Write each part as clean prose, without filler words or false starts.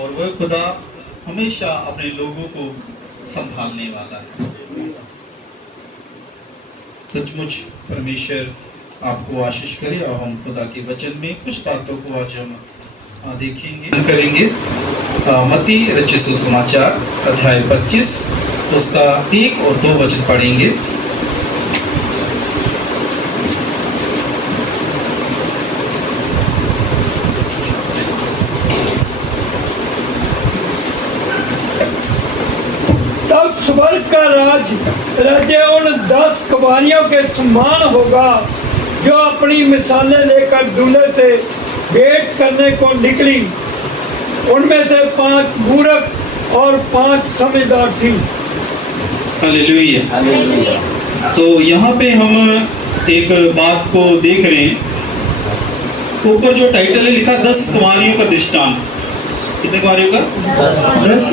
और वह खुदा हमेशा अपने लोगों को संभालने वाला है। सचमुच परमेश्वर आपको आशीष करे और हम खुदा के वचन में कुछ बातों को आज हम देखेंगे करेंगे। मत्ती रचित सुसमाचार अध्याय 25 उसका 1 और 2 वचन पढ़ेंगे। तब स्वर्ग का राज्य उन 10 कुंवारियों के समान होगा जो अपनी मिसालें लेकर दूल्हे से भेंट करने को निकली। उनमें से 5 मूर्ख और 5 समझदार थी। हालेलुया। तो यहाँ पे हम एक बात को देख रहे हैं। ऊपर जो टाइटल है लिखा 10 कुंवारियों का दृष्टांत। कितने कुंवारियों का? 10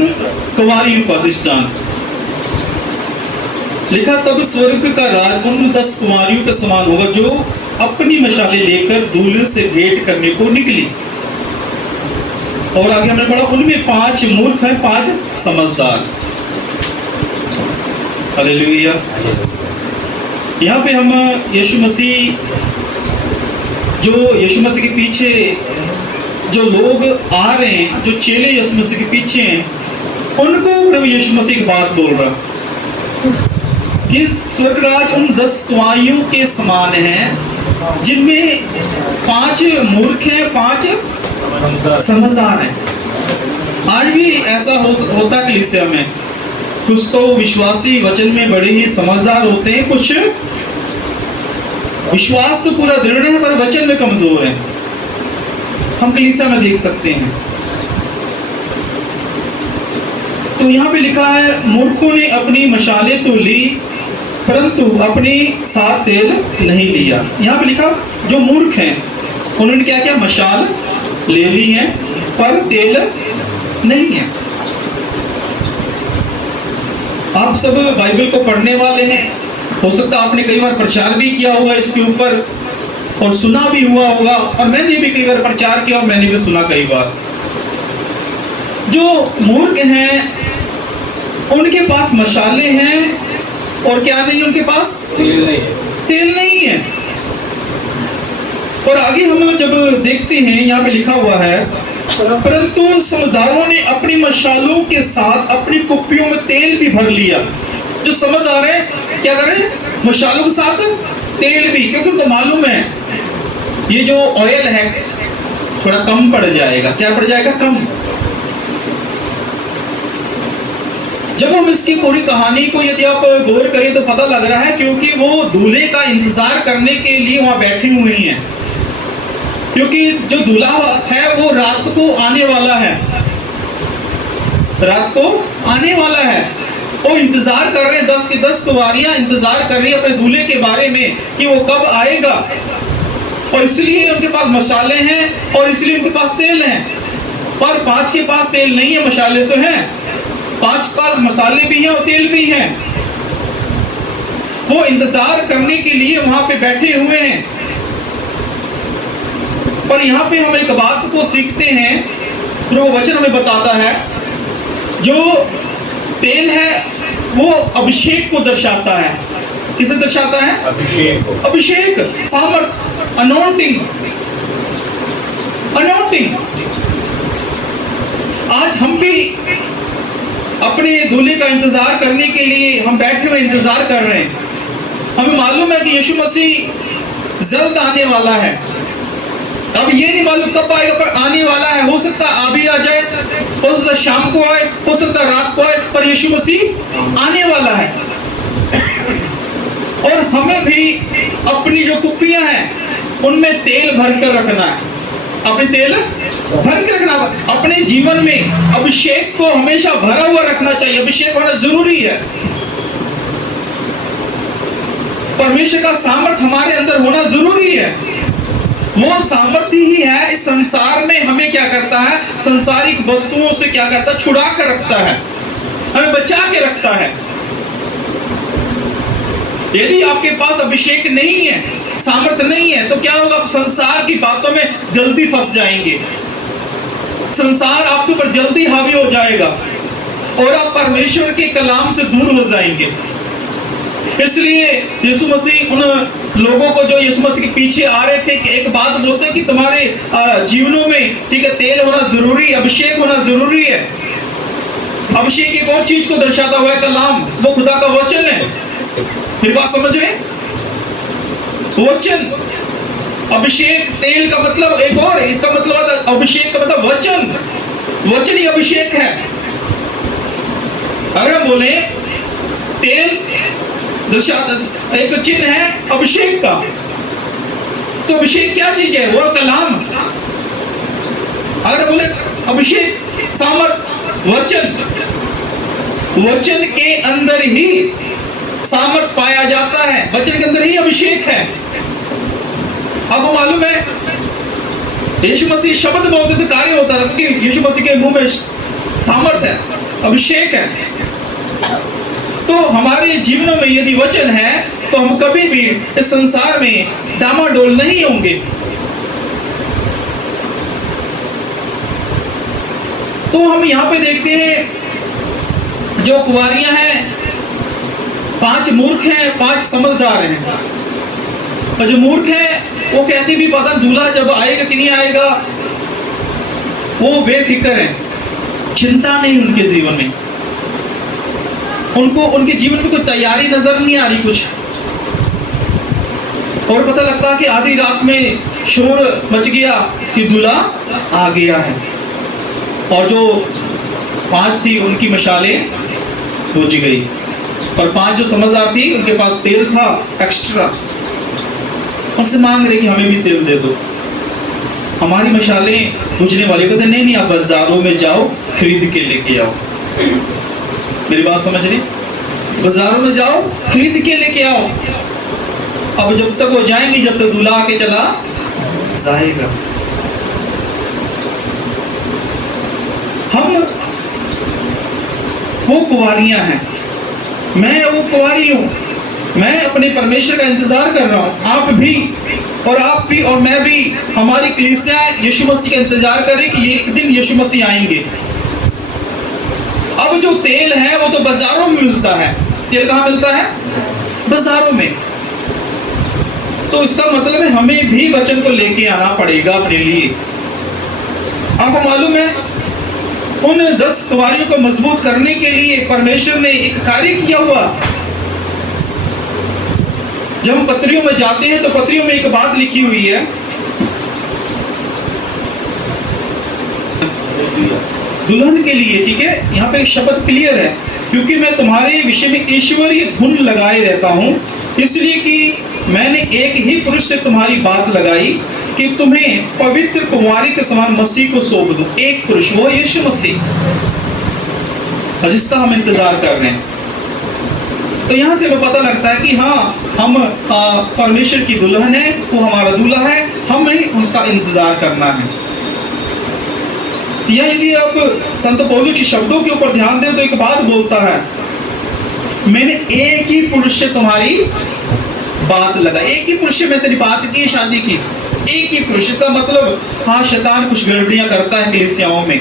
कुंवारियों का दृष्टांत लिखा। तब स्वर्ग का राज उन 10 कुंवारियों के समान होगा जो अपनी मशालें लेकर दूल्हे से भेंट करने को निकली। और आगे हमने पढ़ा उनमें 5 मूर्ख हैं, 5 समझदार। हालेलुया। यहाँ पे हम यीशु मसीह के पीछे जो लोग आ रहे हैं, जो चेले यीशु मसीह के पीछे हैं, उनको प्रभु यीशु मसीह की बात बोल रहा कि स्वर्ग राज उन 10 कुंवारियों के समान हैं जिनमें 5 मूर्ख हैं, 5 समझदार हैं। आज भी ऐसा होता कलीसिया में। कुछ तो विश्वासी वचन में बड़े ही समझदार होते हैं, कुछ विश्वास तो पूरा दृढ़ है पर वचन में कमजोर है। हम कलीसिया में देख सकते हैं। तो यहाँ पे लिखा है मूर्खों ने अपनी मशालें तो ली परंतु अपने साथ तेल नहीं लिया। यहाँ पे लिखा जो मूर्ख हैं उन्होंने क्या किया? मशाल ले ली है पर तेल नहीं है। आप सब बाइबल को पढ़ने वाले हैं। हो सकता है आपने कई बार प्रचार भी किया होगा इसके ऊपर और सुना भी हुआ होगा, और मैंने भी कई बार प्रचार किया और मैंने भी सुना कई बार। जो मूर्ख हैं उनके पास मशाले हैं और क्या नहीं, उनके पास तेल नहीं है। और आगे हम जब देखते हैं यहाँ पे लिखा हुआ है परंतु समझदारों ने अपनी मशालों के साथ अपनी कुप्पियों में तेल भी भर लिया। जो समझदार है क्या कर रहे हैं? मशालों के साथ तेल भी, क्योंकि उनको मालूम है ये जो ऑयल है थोड़ा कम पड़ जाएगा। क्या पड़ जाएगा? कम। जब हम इसकी पूरी कहानी को यदि आप गौर करें तो पता लग रहा है क्योंकि वो दूल्हे का इंतजार करने के लिए वहां बैठी हुई हैं। क्योंकि जो दूल्हा है वो रात को आने वाला है, रात को आने वाला है। वो इंतजार कर रहे हैं, 10 की 10 कुंवारियां इंतजार कर रही है अपने दूल्हे के बारे में कि वो कब आएगा। और इसलिए उनके पास मसाले हैं और इसलिए उनके पास तेल हैं। पर 5 के पास तेल नहीं है, मसाले तो हैं। 5 के पास मसाले भी हैं और तेल भी हैं। वो इंतजार करने के लिए वहां पे बैठे हुए हैं। पर यहाँ पे हम एक बात को सीखते हैं, जो वचन हमें बताता है जो तेल है वो अभिषेक को दर्शाता है। किसे दर्शाता है? अभिषेक, सामर्थ, अनॉइंटिंग। आज हम भी अपने दूल्हे का इंतजार करने के लिए हम बैठे हुए इंतजार कर रहे हैं। हमें मालूम है कि यीशु मसीह जल्द आने वाला है। अब ये नहीं मालूम कब आएगा, पर आने वाला है। हो सकता है अभी आ जाए, हो सकता है शाम को आए, हो सकता है रात को आए, पर यीशु मसीह आने वाला है। और हमें भी अपनी जो कुप्पियां हैं उनमें तेल भर कर रखना है। अपने तेल भर के रखना, अपने जीवन में अभिषेक को हमेशा भरा हुआ रखना चाहिए। अभिषेक होना जरूरी है। परमेश्वर का सामर्थ हमारे अंदर होना जरूरी है। वो सामर्थ्य ही है इस संसार में हमें क्या करता है? संसारिक वस्तुओं से क्या करता है? छुड़ा कर रखता है, हमें बचा के रखता है। यदि आपके पास अभिषेक नहीं है, सामर्थ्य नहीं है, तो क्या होगा? आप संसार की बातों में जल्दी फंस जाएंगे। संसार आपके ऊपर जल्दी हावी हो जाएगा और आप परमेश्वर के कलाम से दूर हो जाएंगे। इसलिए यीशु मसीह उन लोगों को जो यीशु मसीह के पीछे आ रहे थे कि एक बात बोलते हैं कि तुम्हारे जीवनों में, ठीक है, तेल होना जरूरी, अभिषेक होना जरूरी है। अभिषेक एक और चीज को दर्शाता हुआ है, कलाम, वो खुदा का वचन है। फिर बात समझ रहे हैं? वचन, अभिषेक, तेल का मतलब एक और है, इसका मतलब अभिषेक का मतलब वचन, वचन ही अभिषेक है। अगर हम बोले तेल एक चिन्ह है अभिषेक का, तो अभिषेक क्या चीज है? वो कलाम। अगर बोले अभिषेक, सामर्थ, वचन, वचन के अंदर ही सामर्थ पाया जाता है, वचन के अंदर ही अभिषेक है। आपको मालूम है यीशु मसीह शब्द बोलते तो कार्य होता था, क्योंकि यीशु मसीह के मुंह में सामर्थ है, अभिषेक है। तो हमारे जीवनों में यदि वचन है तो हम कभी भी इस संसार में डामाडोल नहीं होंगे। तो हम यहाँ पे देखते हैं जो कुंवारियां हैं, 5 मूर्ख हैं, 5 समझदार हैं। और जो मूर्ख हैं वो कहती भी पता दूल्हा जब आएगा कि नहीं आएगा, वो बेफिक्र है, चिंता नहीं उनके जीवन में, उनको उनके जीवन में कोई तैयारी नजर नहीं आ रही कुछ। और पता लगता कि आधी रात में शोर मच गया कि दूल्हा आ गया है, और जो 5 थी उनकी मशालें बुझ गई, और 5 जो समझदार थी उनके पास तेल था एक्स्ट्रा, उनसे मांग रहे कि हमें भी तेल दे दो, हमारी मशालें बुझने वाली। कहते नहीं, आप बाजारों में जाओ, खरीद के लेके आओ। मेरी बात समझ रही? बाजारों में जाओ, खरीद के लेके आओ। अब जब तक वो जाएंगी, जब तक दूल्हा आके चला जाएगा। हम वो कुंवारियां हैं, मैं वो कुंवारी हूं, मैं अपने परमेश्वर का इंतजार कर रहा हूं। आप भी, और आप भी और मैं भी, हमारी कलीसिया यीशु मसीह का इंतजार कर रही कि ये एक दिन यीशु मसीह आएंगे। अब जो तेल है वो तो बाजारों में मिलता है। तेल कहाँ मिलता है? बाजारों में। तो इसका मतलब है हमें भी वचन को लेके आना पड़ेगा अपने लिए। आपको मालूम है उन 10 कुंवारियों को मजबूत करने के लिए परमेश्वर ने एक कार्य किया हुआ। जब हम पत्रियों में जाते हैं तो पत्रियों में एक बात लिखी हुई है, दुल्हन के लिए, ठीक है, यहाँ पे एक शब्द क्लियर है, क्योंकि मैं तुम्हारे विषय में ईश्वरीय धुन लगाए रहता हूँ, इसलिए कि मैंने एक ही पुरुष से तुम्हारी बात लगाई कि तुम्हें पवित्र कुंवारी के समान मसीह को सौंप दूं। एक पुरुष, वो यीशु मसीह, जिसका हम इंतजार कर रहे हैं। तो यहाँ से वो पता लगता है कि हाँ, हम परमेश्वर की दुल्हन है, वो हमारा दूल्हा है, हमें उसका इंतजार करना है। यदि आप संत पौलुस के शब्दों के ऊपर ध्यान दें तो एक बात बोलता है, मैंने एक ही पुरुष से तुम्हारी बात लगा, एक ही पुरुष से मैं तेरी बात की, शादी की, एक ही पुरुष। इसका मतलब हाँ, शैतान कुछ गड़बड़ियां करता है कलीसियाओं में,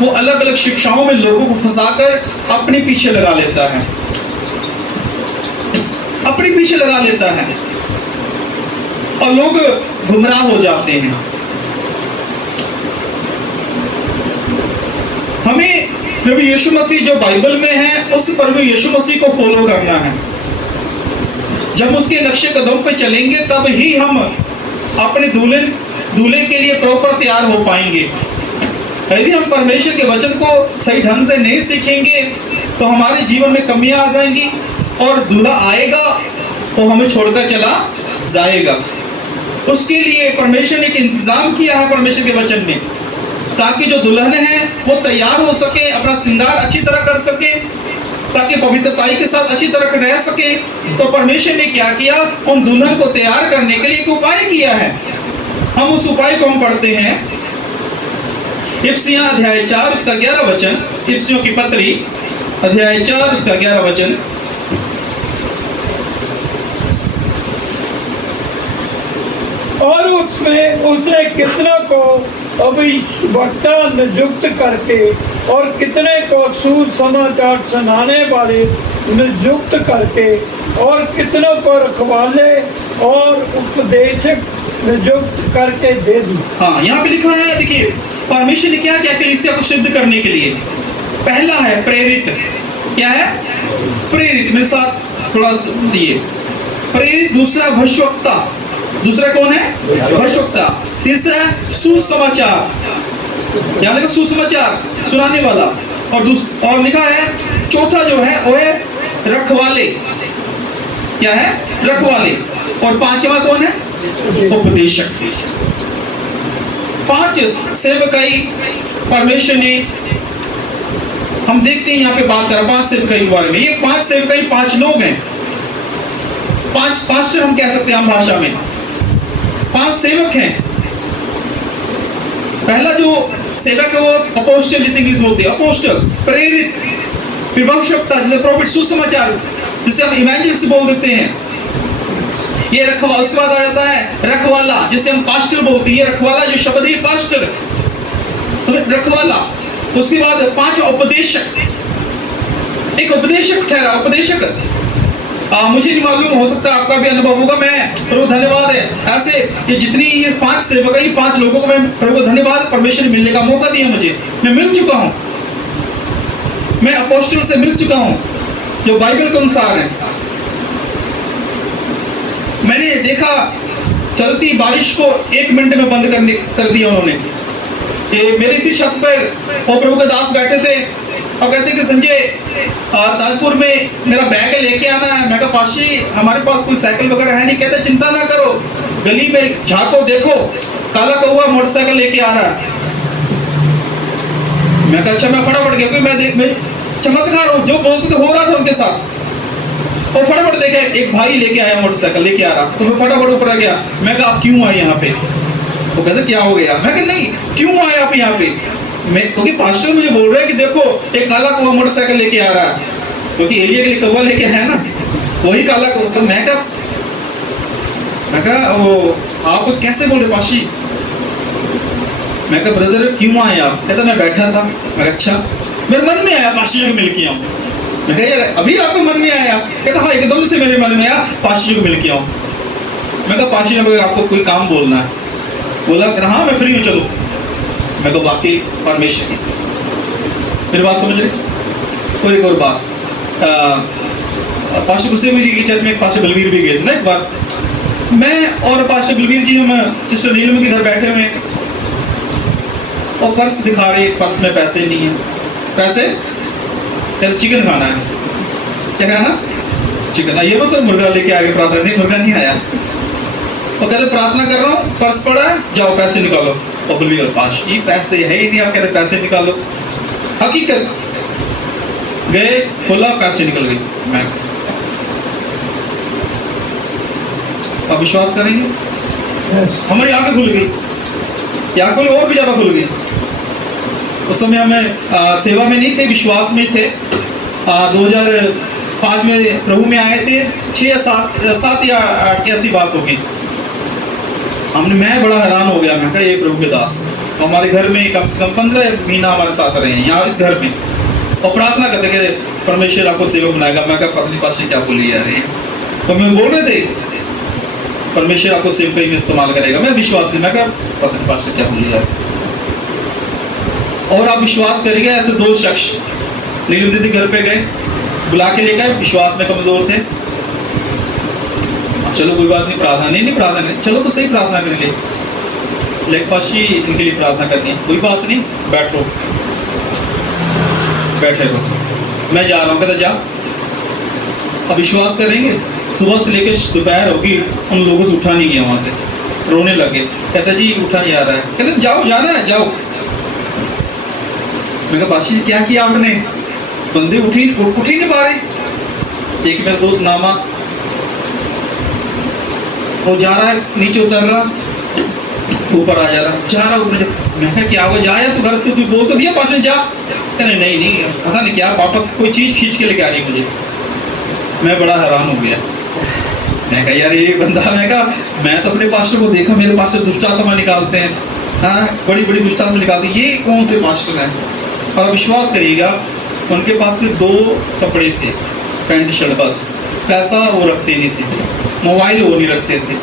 वो अलग अलग शिक्षाओं में लोगों को फंसाकर अपने पीछे लगा लेता है, अपने पीछे लगा लेता है, और लोग गुमराह हो जाते हैं। हमें प्रभु यीशु मसीह जो बाइबल में है, उस प्रभु यीशु मसीह को फॉलो करना है। जब उसके नक्शे कदम पे चलेंगे तब ही हम अपने दूल्हे के लिए प्रॉपर तैयार हो पाएंगे। यदि हम परमेश्वर के वचन को सही ढंग से नहीं सीखेंगे तो हमारे जीवन में कमियां आ जाएंगी, और दूल्हा आएगा तो हमें छोड़कर चला जाएगा। उसके लिए परमेश्वर ने एक इंतजाम किया है परमेश्वर के वचन में, ताकि जो दुल्हन है वो तैयार हो सके, अपना श्रृंगार अच्छी तरह कर सके, ताकि पवित्रताई के साथ अच्छी तरह रह सके। तो परमेश्वर ने क्या किया, उन दुल्हन को तैयार करने के लिए एक उपाय किया है। हम उस उपाय को हम पढ़ते हैं इफिसियों अध्याय 4 उसका 11 वचन। इफिसियों की पत्री अध्याय 4 उसका 11 वचन। और उसमें उसने कितनों को अभिवक्ता नियुक्त करके और कितने को सुसमाचार सुनाने वाले नियुक्त करके और कितनों को रखवाले और उपदेशक नियुक्त करके दे दी। हाँ, यहाँ पे लिखा है, देखिए परमेश्वर ने क्या क्या कलीसिया को सिद्ध करने के लिए। पहला है प्रेरित। क्या है? प्रेरित। मेरे साथ थोड़ा दिए प्रेरित। दूसरा भविष्यवक्ता। दूसरा कौन है? भविष्यवक्ता। तीसरा सुसमाचार, यहाँ लिखा सुसमाचार सुनाने वाला। और लिखा है चौथा जो है वो है रखवाले। क्या है? रखवाले। और पांचवा कौन है? उपदेशक। 5 सेवकाई परमेश्वर ने, हम देखते हैं यहाँ पे बात कर 5 सेवकाई के बारे में। ये 5 सेवकाई 5 लोग हैं। 5 पास्टर हम कह सकते हैं आम भाषा में। 5 सेवक हैं। पहला जो सेवक है वो अपोस्टल, जिसे इंग्लिश बोलते हैं अपोस्टल, प्रेरित। फिर भविष्यवक्ता जिसे प्रॉफिट, सुसमाचार जिसे हम इवेंजलिस्ट बोल देते हैं। ये रखवा, उसके बाद आ जाता है रखवाला जिसे हम पास्टर बोलते हैं। ये रखवाला जो शब्द है पास्टर, समझ, रखवाला। उसके बाद 5 उपदेशक। एक उपदेशक ठहरा, उपदेशक। मुझे नहीं मालूम, हो सकता है आपका भी अनुभव होगा। मैं प्रभु धन्यवाद है, ऐसे ये जितनी ये 5 सेवक है, 5 लोगों को मैं प्रभु धन्यवाद, परमेश्वर ने मिलने का मौका दिया मुझे। मैं मिल चुका हूँ, मैं अपोस्टल से मिल चुका हूँ जो बाइबल के अनुसार है। मैंने देखा चलती बारिश को 1 मिनट में बंद कर दिया उन्होंने। ये मेरे इसी छत पर और प्रभु के दास बैठे थे और कहते कि संजय ताजपुर में मेरा बैग लेके आना है। मैं कहा पाशी हमारे पास कोई साइकिल वगैरह है नहीं। कहते चिंता ना करो, गली में झांको देखो, काला कौवा मोटरसाइकिल लेके आ रहा है। मैं कहा अच्छा। मैं फटाफट गया, क्योंकि मैं चमत्कार हूँ, जो बोलते तो हो रहा था उनके साथ। और फटाफट देखा एक भाई लेके आया, मोटरसाइकिल लेके आ रहा, तो मैं फटाफट ऊपर गया। मैं कहा आप क्यों आए यहाँ पे? वो कहते क्या हो गया? मैं कहा नहीं, क्यों आए आप यहाँ पे? मैं, क्योंकि पास्टर मुझे बोल रहे हैं कि देखो एक काला कौवा मोटरसाइकिल लेके आ रहा है, क्योंकि एलिया के लिए कौवा लेके आया ना, वही काला कौवा। तो मैं कहा वो आप कैसे बोल रहे पाशी? मैं कहा ब्रदर क्यों आए आप? कहता मैं बैठा था। मैं कहा अच्छा। मेरे मन में आया पाशी जी को मिल के आऊँ। मैं कहा यार अभी आपको मन में आया? कहता हाँ एकदम से मेरे मन में आया पाशी जी को मिल के आऊँ। मैं कहा पाशी जी आपको कोई काम बोलना है? बोला हाँ मैं फ्री हूँ, चलो। मैं कहा बाकी परमेश्वर की, मेरी बात समझ रहे? और एक और बात, पास्टर गुस्से जी की चर्च में पास्टर बलवीर भी गए थे ना एक बार। मैं और पास्टर बलवीर जी हम सिस्टर नीलम के घर बैठे हुए और पर्स दिखा रहे, पर्स में पैसे नहीं है। पैसे? कहते चिकन खाना है। क्या खाना? चिकन। ये बस मुर्गा लेके आगे प्रार्थना, नहीं मुर्गा नहीं आया। तो कहते प्रार्थना कर रहा हूँ, पर्स पड़ा है, जाओ पैसे निकालो। और बलवीर पास ये पैसे है ही नहीं, आप कहते पैसे निकालो। हकीकत गए, खोला, पैसे निकल गए। मैं अब विश्वास करेंगे? हमारी आंखें खुल गई, या कोई और भी ज्यादा खुल गई। उस समय हमें सेवा में नहीं थे, विश्वास में थे। 2005 में प्रभु में आए थे, 6 या 7 या 8 ऐसी बात होगी। मैं बड़ा हैरान हो गया। मैं कहा ये प्रभु के दास हमारे घर में कम से कम 15 महीना हमारे साथ रहे हैं यहाँ इस घर में, और प्रार्थना करते कि परमेश्वर आपको सेवक बनाएगा। मैं कहा पत्नी पास से क्या बोली जा रही है? तो मैं बोल रहे थे परमेश्वर आपको सेवकाई में इस्तेमाल करेगा। मैं विश्वास नहीं। मैं कहा पत्नी पास से क्या बोली जा रही? और आप विश्वास करिए, ऐसे 2 शख्स नीलम दीदी घर पे गए, बुला के ले गए, विश्वास में कमजोर थे। चलो कोई बात नहीं, प्रार्थना नहीं प्रार्थना नहीं, चलो तो सही प्रार्थना करेंगे, लेखपाशी इनके लिए प्रार्थना करनी है, कोई बात नहीं, बैठो। बैठे रहो, मैं जा रहा हूँ। कहता जा। अब विश्वास करेंगे, सुबह से लेकर दोपहर होगी, उन लोगों से उठा नहीं गया, वहाँ से रोने लगे। कहता जी उठा नहीं आ रहा है। कहते जाओ, जाना है जाओ। मैं कहा पाशी क्या किया आपने? बंदे उठ ही नहीं पा रहे। एक मेरा दोस्त नामा, वो जा रहा है, नीचे उतर रहा, ऊपर आ जा रहा ऊपर। मैं कहा क्या हुआ? जाया तो घर तू बोल तो दिया पास जा। कहने नहीं पता नहीं क्या, वापस कोई चीज़ खींच के लेके आ रही मुझे। मैं बड़ा हैरान हो गया। मैं कहा यार ये बंदा, मैं कहा मैं तो अपने पास्टर को देखा, मेरे पास से दुष्ट आत्मा निकालते हैं, हाँ, बड़ी बड़ी दुष्टांत में निकालते ये कौन से मास्टर हैं। और विश्वास करिएगा उनके पास से 2 कपड़े थे, पैंट शर्ट, बस पैसा वो रखते नहीं थे, मोबाइल वो नहीं रखते थे।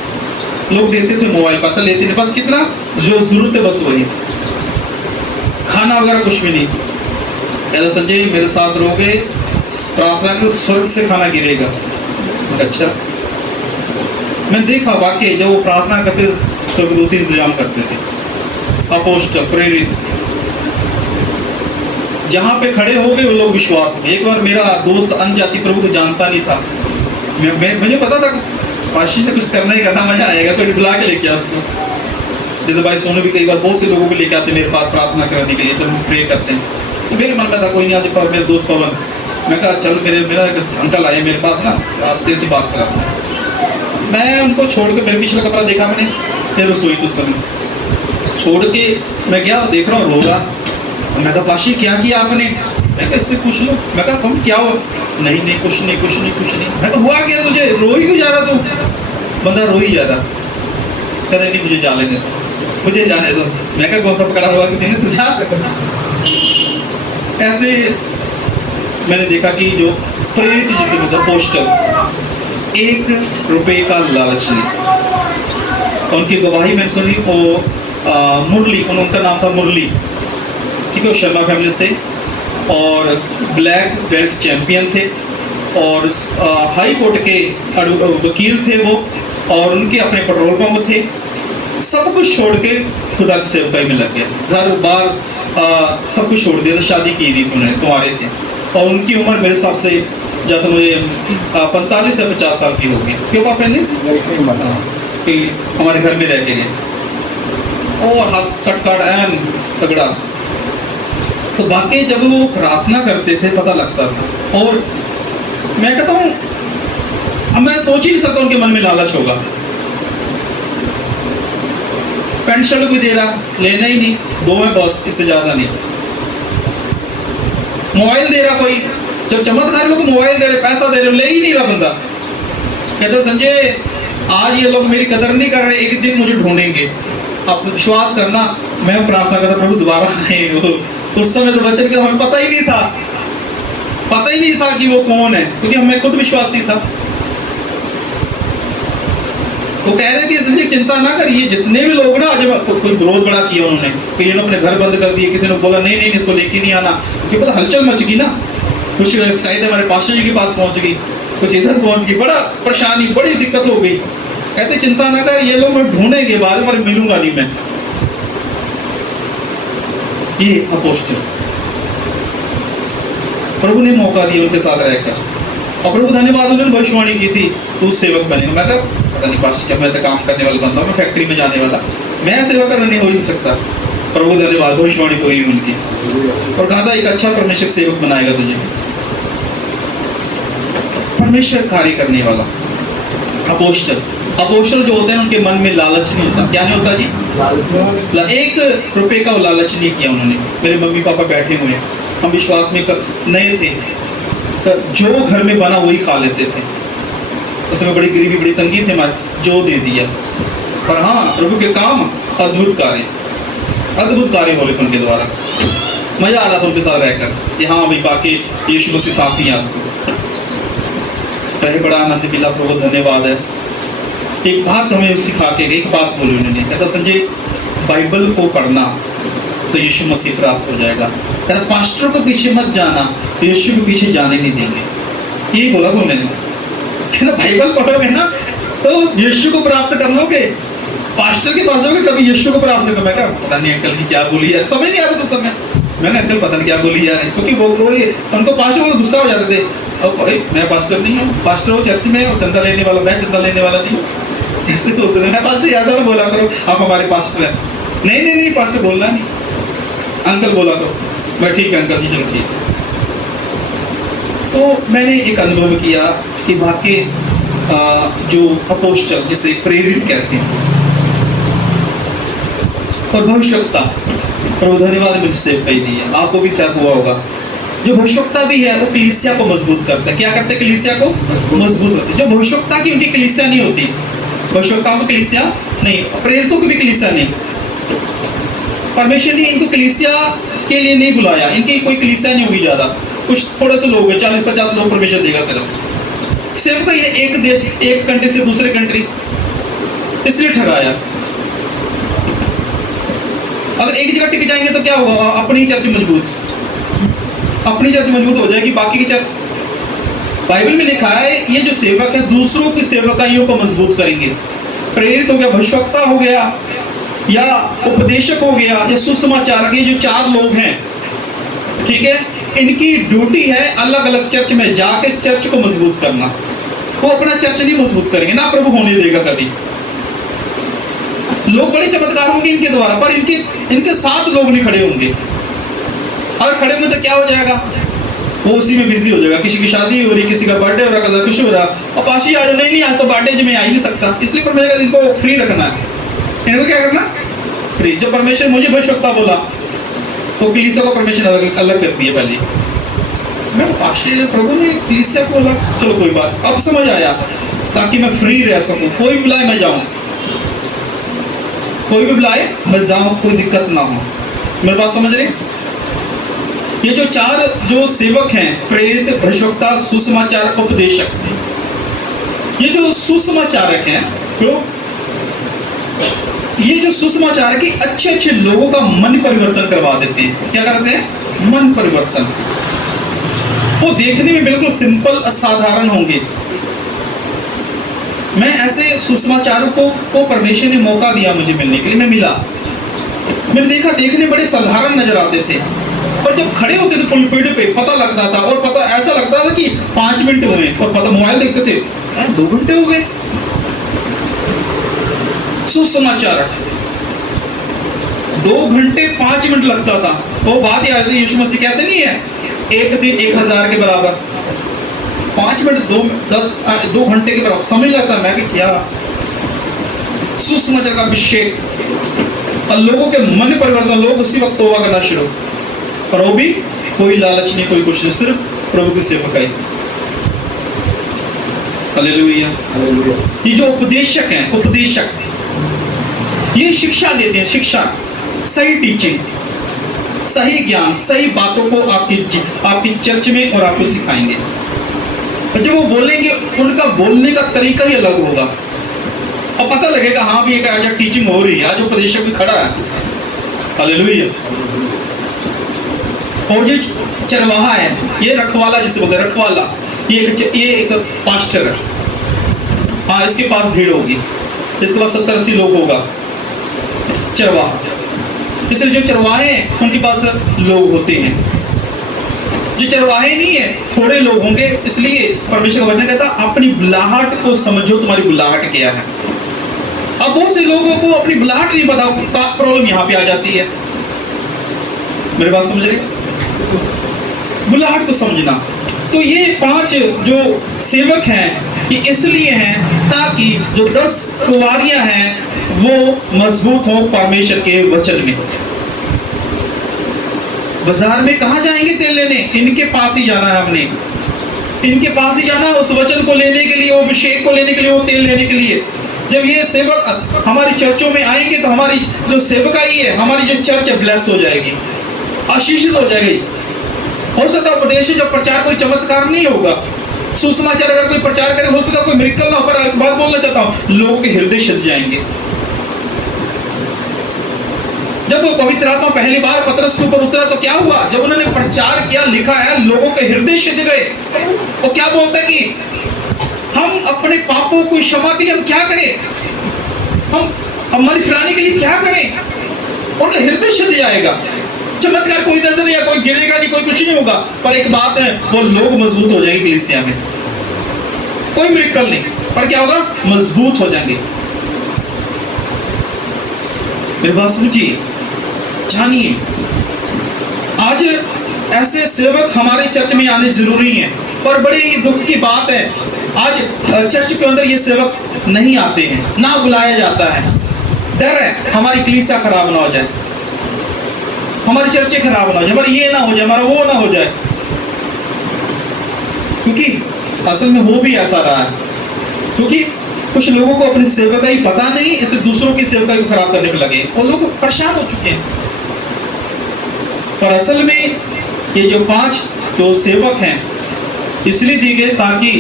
लोग देते थे मोबाइल, पैसा लेते थे, बस कितना जो जरूरत है बस वही, खाना वगैरह कुछ भी नहीं। कहता संजय मेरे साथ रहोगे, प्रार्थना में स्वर्ग से खाना गिरेगा। अच्छा, मैं देखा वाकई जब वो प्रार्थना करते स्वर्गदूत इंतजाम करते थे, अपोस्टल प्रेरित जहाँ पे खड़े हो गए वो लोग विश्वास में। एक बार मेरा दोस्त अन्य जाति प्रभु को जानता नहीं था, मुझे पता था पाशी ने कुछ करना ही करना, मजा आएगा, कोई बुला के लेके आ उसको। जैसे भाई सोनू भी कई बार बहुत से लोगों को लेके आते मेरे पास प्रार्थना करने के लिए, तो हम प्रे करते हैं। तो मेरे मन में था कोई नहीं, आज पर मेरे दोस्त पवन, मैं कहा चल मेरा एक अंकल आए मेरे पास ना, आप तेरे से बात करा। मैं उनको छोड़ के, मेरे पिछला कपड़ा देखा मैंने, फिर रसोई तो समय छोड़ के मैं गया, देख रहा हूँ रो रहा। मैं कहा पाशी क्या किया आपने? मैं कहा इससे पूछ लो। मैं कहा तुम क्या हो? नहीं नहीं कुछ नहीं कुछ नहीं कुछ नहीं। मैं कहा हुआ क्या तुझे, रो ही क्यों जा रहा तू? बंदा रो ही जा रहा। कह नहीं मुझे जाने दे, मुझे जाने दो। मैं कहा कौन सा पकड़ा हुआ किसी ने, तुझा? ऐसे मैंने देखा कि जो प्रेरित जिसे मतलब पोस्टर 1 रुपए का लालच नहीं। उनकी गवाही मैंने सुनी, वो मुरली, उनका नाम था मुरली, ठीक है, शर्मा फैमिली थे और ब्लैक बेल्ट चैंपियन थे और हाई कोर्ट के वकील थे वो, और उनके अपने पेट्रोल पंप थे। सब कुछ छोड़ के खुदा की सेवकाई में लग गए, घर बार सब कुछ छोड़ दिया था। शादी की नहीं थी उन्होंने, कुंवारे थे, और उनकी उम्र मेरे हिसाब से जब तो मुझे 45 से 50 साल की होगी। क्यों पापा ने कि हमारे घर में रह के गए और हाथ कट एन तगड़ा। तो बाकी जब वो प्रार्थना करते थे पता लगता था। और मैं कहता हूँ अब मैं सोच ही नहीं सकता उनके मन में लालच होगा। पैंट शर्ट कोई दे रहा, लेना ही नहीं, 2 में बस, इससे ज्यादा नहीं। मोबाइल दे रहा कोई, जब चमत्कार लोग मोबाइल दे रहे, पैसा दे रहे, ले ही नहीं रहा बंदा। कहते संजय आज ये लोग मेरी कदर नहीं कर रहे, एक दिन मुझे ढूंढेंगे। आप विश्वास करना, मैं प्रार्थना करता प्रभु दोबारा आए। उस समय तो बच्चन का हमें पता ही नहीं था कि वो कौन है, क्योंकि हमें खुद विश्वासी था। वो कह रहे थे संजय चिंता ना करिए, जितने भी लोग ना आज कोई विरोध बड़ा किया उन्होंने, कि इन्होंने अपने घर बंद कर दिए, किसी ने बोला नहीं नहीं इसको लेके नहीं आना, क्योंकि पता हलचल मच गई ना, कुछ शायद हमारे पास्टर जी के पास पहुंच गई, कुछ इधर पहुंच गई, बड़ा परेशानी, बड़ी दिक्कत हो गई। कहते चिंता ना कर, ये लोग मैं ढूंढेंगे, बाद में मिलूंगा नहीं मैं। ये अपोस्टल प्रभु ने मौका दिया उनके साथ रहकर, और प्रभु धन्यवाद उन्होंने भविष्यवाणी की थी तू सेवक बनेगा। मैं कहा पता नहीं पास क्या, मैं तो काम करने वाला बंदा हूँ, मैं फैक्ट्री में जाने वाला, मैं सेवा करना नहीं हो ही नहीं सकता। प्रभु धन्यवाद भविष्यवाणी को ही उनकी, और कहा था एक अच्छा परमेश्वर सेवक बनाएगा तुझे। परमेश्वर कार्य करने वाला अपोस्टल जो होते हैं उनके मन में लालच नहीं होता। क्या नहीं होता जी? 1 रुपए का लालच नहीं किया उन्होंने। मेरे मम्मी पापा बैठे हुए हैं, हम विश्वास में नए थे, तो जो घर में बना वही खा लेते थे। उसमें बड़ी गरीबी बड़ी तंगी थी हमारे, जो दे दिया। पर हाँ प्रभु के काम अद्भुत कार्य हो रहे थे उनके द्वारा। मजा आ रहा था उनके साथ रहकर कि हाँ भाई बाकी यीशु मसीह साथी हैं। आज तो पहले बड़ा आनंद मिला, प्रभु धन्यवाद है। एक बात हमें सिखा के एक बात बोली उन्होंने, कहता संजय बाइबल को पढ़ना तो यीशु मसीह प्राप्त हो जाएगा। कहता पास्टर को पीछे मत जाना, तो यीशु को पीछे जाने नहीं देंगे। यही बोला था उन्होंने। कहना बाइबल पढ़ोगे ना तो यीशु को प्राप्त कर लोगे, पास्टर के पास जाओगे कभी यीशु को प्राप्त करोगे। मैं कहा पता नहीं अंकल की क्या बोली यार, समझ नहीं आ रहा था समय। मैंने अंकल पता नहीं क्या बोली यार, क्योंकि वो उनको पास्टर को गुस्सा हो जाते थे। अब मैं पास्टर नहीं हूँ, पास्टर वो चर्च में और चंदा लेने वाला, मैं चंदा लेने वाला नहीं। ऐसे तो होते थे, मैं पास्टर ऐसा ना बोला करो आप हमारे पास्टर हैं। नहीं पास्टर बोलना नहीं, अंकल बोला करो। मैं ठीक है अंकल जी, चलो ठीक। तो मैंने एक अनुभव किया कि बाकी जो अपोस्टल जिसे प्रेरित कहते हैं और भविष्यवक्ता, प्रभु धन्यवाद मुझे सेवकाई दी है, आपको भी शायद हुआ होगा। जो भविष्यवक्ता भी है वो कलीसिया को मजबूत करता है। क्या करते हैं? कलीसिया को मजबूत करते हैं। जो भविष्यवक्ता की उनकी कलीसिया नहीं होती, भविष्यवक्ताओं की कलीसिया नहीं, प्रेरितों की भी कलीसिया नहीं। परमेश्वर ने इनको कलीसिया के लिए नहीं बुलाया, इनकी कोई कलीसिया नहीं होगी ज़्यादा, कुछ थोड़े से लोग हैं, 40-50 लोग परमेश्वर देगा सिर्फ। सेवक ये एक देश, एक कंट्री से दूसरे कंट्री, इसलिए ठहराया। अगर एक जगह टिक जाएंगे तो क्या होगा, अपनी चर्च मजबूत, अपनी चर्च मजबूत हो जाएगी, बाकी की चर्च। बाइबल में लिखा है ये जो सेवक है दूसरों की सेवकाइयों को मजबूत करेंगे। प्रेरित हो गया, भविष्यवक्ता हो गया, या उपदेशक हो गया, या सुसमाचारक, ये जो 4 लोग हैं, ठीक है, इनकी ड्यूटी है अलग अलग चर्च में जाके चर्च को मजबूत करना। वो अपना चर्च नहीं मजबूत करेंगे, ना प्रभु होने देगा कभी। लोग बड़े चमत्कार होंगे इनके द्वारा, पर इनके साथ लोग नहीं खड़े होंगे। अगर खड़े होंगे तो क्या हो जाएगा, वो उसी में बिजी हो जाएगा, किसी की शादी हो रही, किसी का बर्थडे हो रहा, कदा कुछ हो रहा, और पाशी आज नहीं आज तो बर्थडे में आ ही नहीं सकता, इसलिए परमेश्वर इनको फ्री रखना है। इनको क्या करना, फ्री। जो परमेश्वर मुझे भविष्यवक्ता बोला तो कलीसिया को परमेश्वर अलग कर दिया। पहले मैं पाशी प्रभु ने कलीसिया को अलग, चलो कोई बात, अब समझ आया, ताकि मैं फ्री रह सकूं, कोई बुलाए मैं जाऊं, कोई भी बुलाए मैं जाऊं, कोई दिक्कत ना हो। मेरे बात समझ रहे? ये जो 4 जो सेवक हैं, प्रेरित, भविष्यवक्ता, सुसमाचारक, उपदेशक, ये जो सुसमाचारक हैं, तो ये जो सुसमाचारक है अच्छे अच्छे लोगों का मन परिवर्तन करवा देते हैं। क्या करते हैं, मन परिवर्तन। वो देखने में बिल्कुल सिंपल, असाधारण होंगे। मैं ऐसे सुसमाचारकों को परमेश्वर ने मौका दिया मुझे मिलने के लिए, मैं मिला, मैंने देखा देखने बड़े साधारण नजर आते थे, पर जब खड़े होते थे पुलपिट पे पता लगता था, और पता ऐसा लगता था कि 5 मिनट हुए, और पता मोबाइल देखते थे 2 घंटे हो गए। सुसमाचारक 2 घंटे 5 मिनट लगता था। वो बात याद है, यीशु मसीह कहते नहीं है एक दिन 1000 के बराबर, 5 मिनट 2 घंटे के बराबर समझ लगता है। मैं कि क्या सुसमाचार का अभिषेक, और लोगों के मन परिवर्तन, लोग उसी वक्त तौबा करना शुरू, और वो भी कोई लालच नहीं, कोई कुछ नहीं, सिर्फ प्रभु की सेवकाई। हालेलुया। ये जो उपदेशक हैं, उपदेशक ये शिक्षा देते हैं, शिक्षा, सही टीचिंग, सही ज्ञान, सही बातों को आपकी चर्च में और आपको सिखाएंगे। और जब वो बोलेंगे उनका बोलने का तरीका ही अलग होगा, और पता लगेगा हाँ भी एक आज टीचिंग हो रही है, आज उपदेशक भी खड़ा है। हालेलुया। और जो चरवाहा है, ये रखवाला जिसे बोलते हैं, रखवाला, ये एक पास्टर है। हाँ, इसके पास भीड़ होगी, इसके पास 70-80 लोग होगा, चरवाहा। इसलिए जो चरवाहे हैं उनके पास लोग होते हैं, जो चरवाहे नहीं है थोड़े लोग होंगे। इसलिए परमेश्वर का वचन कहता अपनी बुलाहट को समझो, तुम्हारी बुलाहट क्या है। अब बहुत से लोगों को अपनी बुलाहट नहीं पता, प्रॉब्लम यहाँ पे आ जाती है। मेरी बात समझ रहे? बुलाहट को समझना। तो ये 5 जो सेवक हैं ये इसलिए हैं ताकि जो 10 कुंवारियां हैं वो मजबूत हो परमेश्वर के वचन में। बाजार में कहाँ जाएंगे तेल लेने? इनके पास ही जाना है हमने, इनके पास ही जाना है उस वचन को लेने के लिए, वो अभिषेक को लेने के लिए, वो तेल लेने के लिए। जब ये सेवक हमारी चर्चों में आएंगे तो हमारी जो सेवकाई है, हमारी जो चर्च है ब्लेस हो जाएगी, आशीषित हो जाएगी। हो सकता है उपदेश जब प्रचार कोई चमत्कार नहीं होगा, सुसमाचार अगर कोई प्रचार करे हो सकता है कोई मिरेकल ना हो, पर एक बात बोलना चाहता हूँ, लोगों के हृदय सिद्ध जाएंगे। जब वो पवित्र आत्मा पहली बार पतरस के ऊपर उतरा तो क्या हुआ? जब उन्होंने प्रचार किया, लिखा है, लोगों के हृदय सिद्ध गए। वो क्या बोलता है कि हम अपने पापों को क्षमा के लिए हम क्या करें, हम हमारी फिराने के लिए क्या करें? उनका हृदय सिद्ध जाएगा। चमत्कार कोई नजर नहीं, कोई गिरेगा नहीं, कोई कुछ नहीं होगा, पर एक बात है, वो लोग मजबूत हो जाएंगे कलीसिया में। कोई मिरेकल नहीं, पर क्या होगा? मजबूत हो जाएंगे। मेरी बात समझिए, जानिए। आज ऐसे सेवक हमारे चर्च में आने जरूरी हैं, पर बड़ी दुख की बात है आज चर्च के अंदर ये सेवक नहीं आते हैं, ना बुलाया जाता है। डर है हमारी कलीसिया खराब ना हो जाए, हमारी चर्चें खराब ना हो जाए, हमारा ये ना हो जाए, हमारा वो ना हो जाए। क्योंकि असल में वो भी ऐसा रहा है, क्योंकि कुछ लोगों को अपनी सेवकाई पता नहीं, इसलिए दूसरों की सेवकाई को खराब करने पे लगे और लोग परेशान हो चुके हैं। पर असल में ये जो 5 जो सेवक हैं इसलिए दिए गए ताकि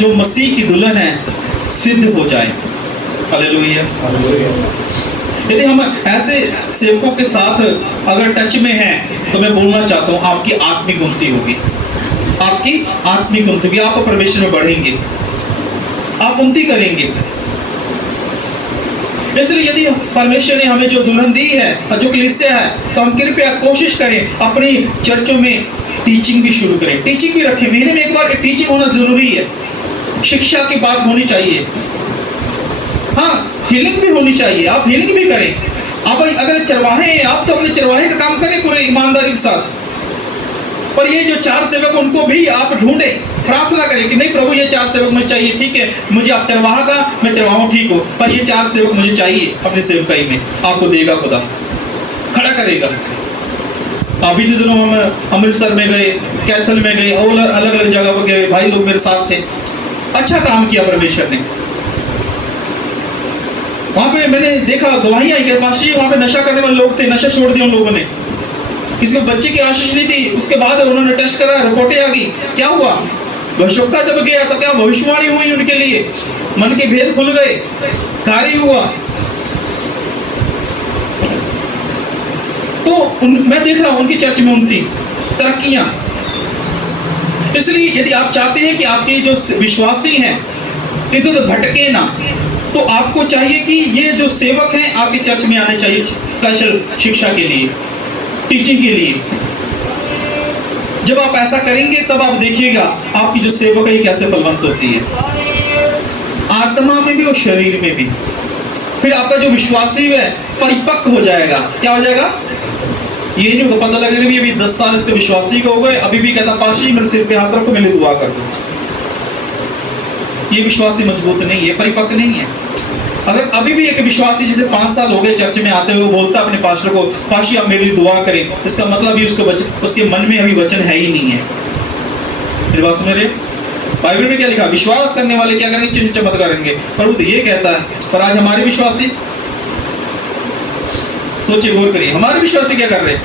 जो मसीह की दुल्हन है सिद्ध हो जाए। हालेलुया। यदि हम ऐसे सेवकों के साथ अगर टच में हैं तो मैं बोलना चाहता हूँ आपकी आत्मिक उन्नति होगी, आपकी आत्मिक उन्नति होगी, आप परमेश्वर में बढ़ेंगे, आप उन्नति करेंगे। इसलिए यदि परमेश्वर ने हमें जो दुल्हन दी है और जो कलीसिया है तो हम कृपया कोशिश करें अपनी चर्चों में टीचिंग भी शुरू करें, टीचिंग भी रखें। महीने में एक बार टीचिंग होना जरूरी है, शिक्षा की बात होनी चाहिए। हाँ, हीलिंग भी होनी चाहिए, आप हीलिंग भी करें। आप अगर चरवाहे हैं आप तो अपने चरवाहे का काम करें पूरे ईमानदारी के साथ। पर ये जो 4 सेवक उनको भी आप ढूंढें, प्रार्थना करें कि नहीं प्रभु ये 4 सेवक मुझे चाहिए, ठीक है मुझे आप चरवाहा का, मैं चरवाहा ठीक हो, पर ये 4 सेवक मुझे चाहिए अपनी सेवकाई में। आपको देगा खुदा, खड़ा करेगा। अभी के दिनों हम अमृतसर में गए, कैथल में गए और अलग अलग जगह पर गए, भाई लोग मेरे साथ थे, अच्छा काम किया परमेश्वर ने। वहां पे मैंने देखा गवाही आई कि पास वहां पे नशा करने वाले लोग थे, नशा छोड़ दिया उन लोगों ने, किसी को बच्चे की आशीष नहीं थी। उसके बाद उन्होंने टेस्ट करा, रिपोर्टें आ गई, क्या हुआ भविष्यवक्ता जब गया तो क्या भविष्यवाणी हुई उनके लिए, मन के भेद खुल गए, कार्य हुआ। तो मैं देख रहा हूं उनकी चर्च में उन्नति, तरक्कियां। इसलिए यदि आप चाहते हैं कि आपके जो विश्वासी हैं इधर उधर भटके ना, तो आपको चाहिए कि ये जो सेवक हैं आपके चर्च में आने चाहिए, स्पेशल शिक्षा के लिए, टीचिंग के लिए। जब आप ऐसा करेंगे तब आप देखिएगा आपकी जो सेवक है कैसे फलवंत होती है, आत्मा में भी और शरीर में भी। फिर आपका जो विश्वासी है परिपक्व हो जाएगा। क्या हो जाएगा? ये नहीं होगा, पता लगेगा भी अभी 10 साल इसके विश्वासी को हो गए, अभी भी कहता पाशी मेरे सिर पे हाथ रखो, मेरे लिए दुआ कर दो। ये विश्वासी मजबूत नहीं है, परिपक्व नहीं है। अगर अभी भी एक विश्वासी जिसे 5 साल हो गए चर्च में आते हुए बोलता अपने पास्टर को पाशी आप मेरे लिए दुआ करें, इसका मतलब ही उसके मन में अभी वचन है ही नहीं है। मेरी बात समझ रहे? बाइबल में क्या लिखा? विश्वास करने वाले क्या करेंगे? चिन्ह चमत्कार करेंगे। प्रभु तो ये कहता है, पर आज हमारे विश्वासी, सोचिए, गौर करिए, हमारे विश्वासी क्या कर रहे हैं?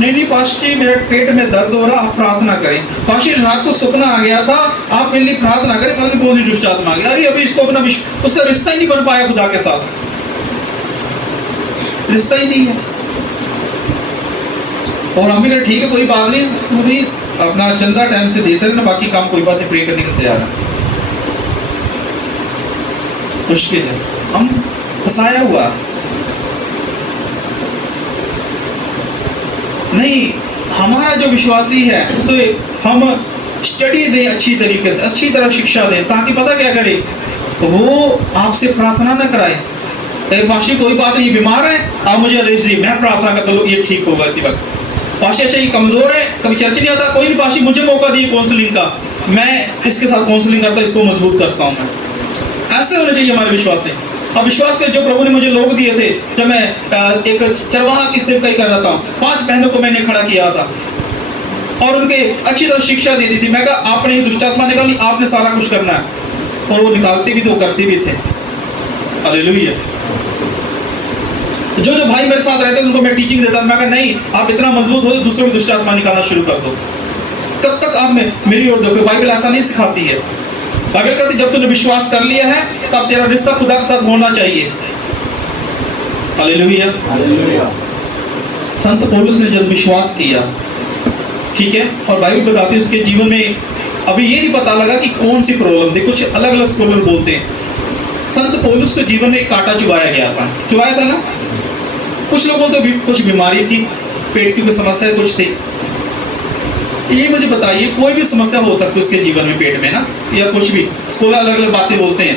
नहीं पास्टर मेरे पेट में दर्द हो रहा, आप प्रार्थना करें। पास्टर रात को सपना आ गया था, आप मेरे लिए प्रार्थना करें, पता नहीं कौन सी दुष्ट आत्मा आ गई। अरे अभी इसको अपना उसका रिश्ता ही नहीं बन पाया खुदा के साथ, रिश्ता ही नहीं है। और हम भी कहें ठीक है कोई बात नहीं, तू भी अपना चंदा टाइम से देते रहना, बाकी काम कोई बात नहीं, प्रे करने के तैयार है। मुश्किल है, हम फंसाया हुआ नहीं। हमारा जो विश्वासी है उसे हम स्टडी दें अच्छी तरीके से, अच्छी तरह शिक्षा दें, ताकि पता क्या करे, वो आपसे प्रार्थना ना कराए। पाशी कोई बात नहीं, बीमार है, आप मुझे आदेश दीजिए, मैं प्रार्थना करता हूँ, ये ठीक होगा इसी वक्त। पाशी अच्छा ये कमजोर है, कभी चर्च नहीं आता, कोई नहीं पाशी मुझे मौका दिए काउंसलिंग का, मैं इसके साथ काउंसलिंग करता, इसको मजबूत करता हूँ। मैं ऐसे होने चाहिए हमारे विश्वास से। अब विश्वास कर, जो प्रभु ने मुझे लोग दिए थे, जब मैं एक चरवाहा की सेवकाई कर रहा था, 5 बहनों को मैंने खड़ा किया था और उनके अच्छी तरह शिक्षा दे दी थी। मैं कहा आपने ये दुष्टात्मा निकाली, आपने सारा कुछ करना है, और वो निकालते भी थे, वो करते भी थे। हालेलुया। जो जो भाई मेरे साथ रहते थे उनको मैं टीचिंग देता, मैं कहा नहीं आप इतना मजबूत हो तो दूसरों की दुष्टात्मा निकालना शुरू कर दो। कब तक आप मेरी ओर देखो, बाइबल ऐसा नहीं सिखाती है। बाइबल कहती जब तूने विश्वास कर लिया है तब तेरा रिश्ता खुदा के साथ होना चाहिए। हालेलुया। संत पौलुस ने जब विश्वास किया, ठीक है, और बाइबल बताती है उसके जीवन में अभी ये नहीं पता लगा कि कौन सी प्रॉब्लम थी। कुछ अलग अलग स्कॉलर बोलते हैं संत पौलुस के जीवन में एक कांटा चुभाया गया था, चुभाया था ना। कुछ लोग बोलते कुछ बीमारी थी, पेट की कोई समस्या कुछ थी। ये मुझे बताइए, कोई भी समस्या हो सकती है उसके जीवन में, पेट में ना, या कुछ भी, स्कूल अलग अलग बातें बोलते हैं,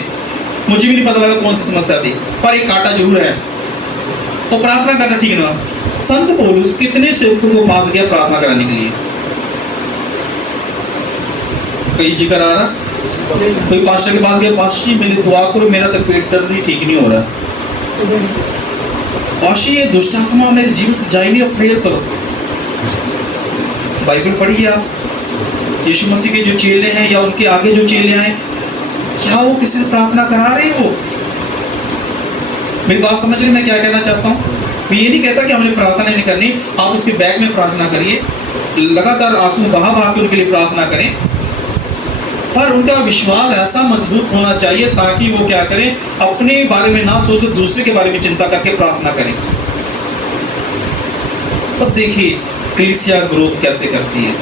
मुझे भी नहीं पता लगा कौन सी समस्या थी, पर एक कांटा जरूर है। तो प्रार्थना करना ठीक ना। संत पौलुस कितने सेवकों को पास गया प्रार्थना कराने के लिए? कई जिक्र आ रहा, कोई पास्टर के पास गया, पास्टर जी मेरी दुआ करो, मेरा तो पेट दर्द ही ठीक नहीं हो रहा, पास्टर ये दुष्ट आत्मा मेरे जीवन से जाए नहीं, अब प्रेयर करो। बाइबल पढ़िए आप, यीशु मसीह के जो चेले हैं या उनके आगे जो चेले आए, क्या वो किसी से प्रार्थना करा रहे हो? मेरी बात समझ रहे मैं क्या कहना चाहता हूँ? मैं ये नहीं कहता कि हमने प्रार्थना नहीं करनी, आप उसके बैग में प्रार्थना करिए, लगातार आंसू बहा बहा के उनके लिए प्रार्थना करें, पर उनका विश्वास ऐसा मजबूत होना चाहिए ताकि वो क्या करें, अपने बारे में ना सोचकर दूसरे के बारे में चिंता करके प्रार्थना करें। तब देखिए कलीसिया ग्रोथ कैसे करती है।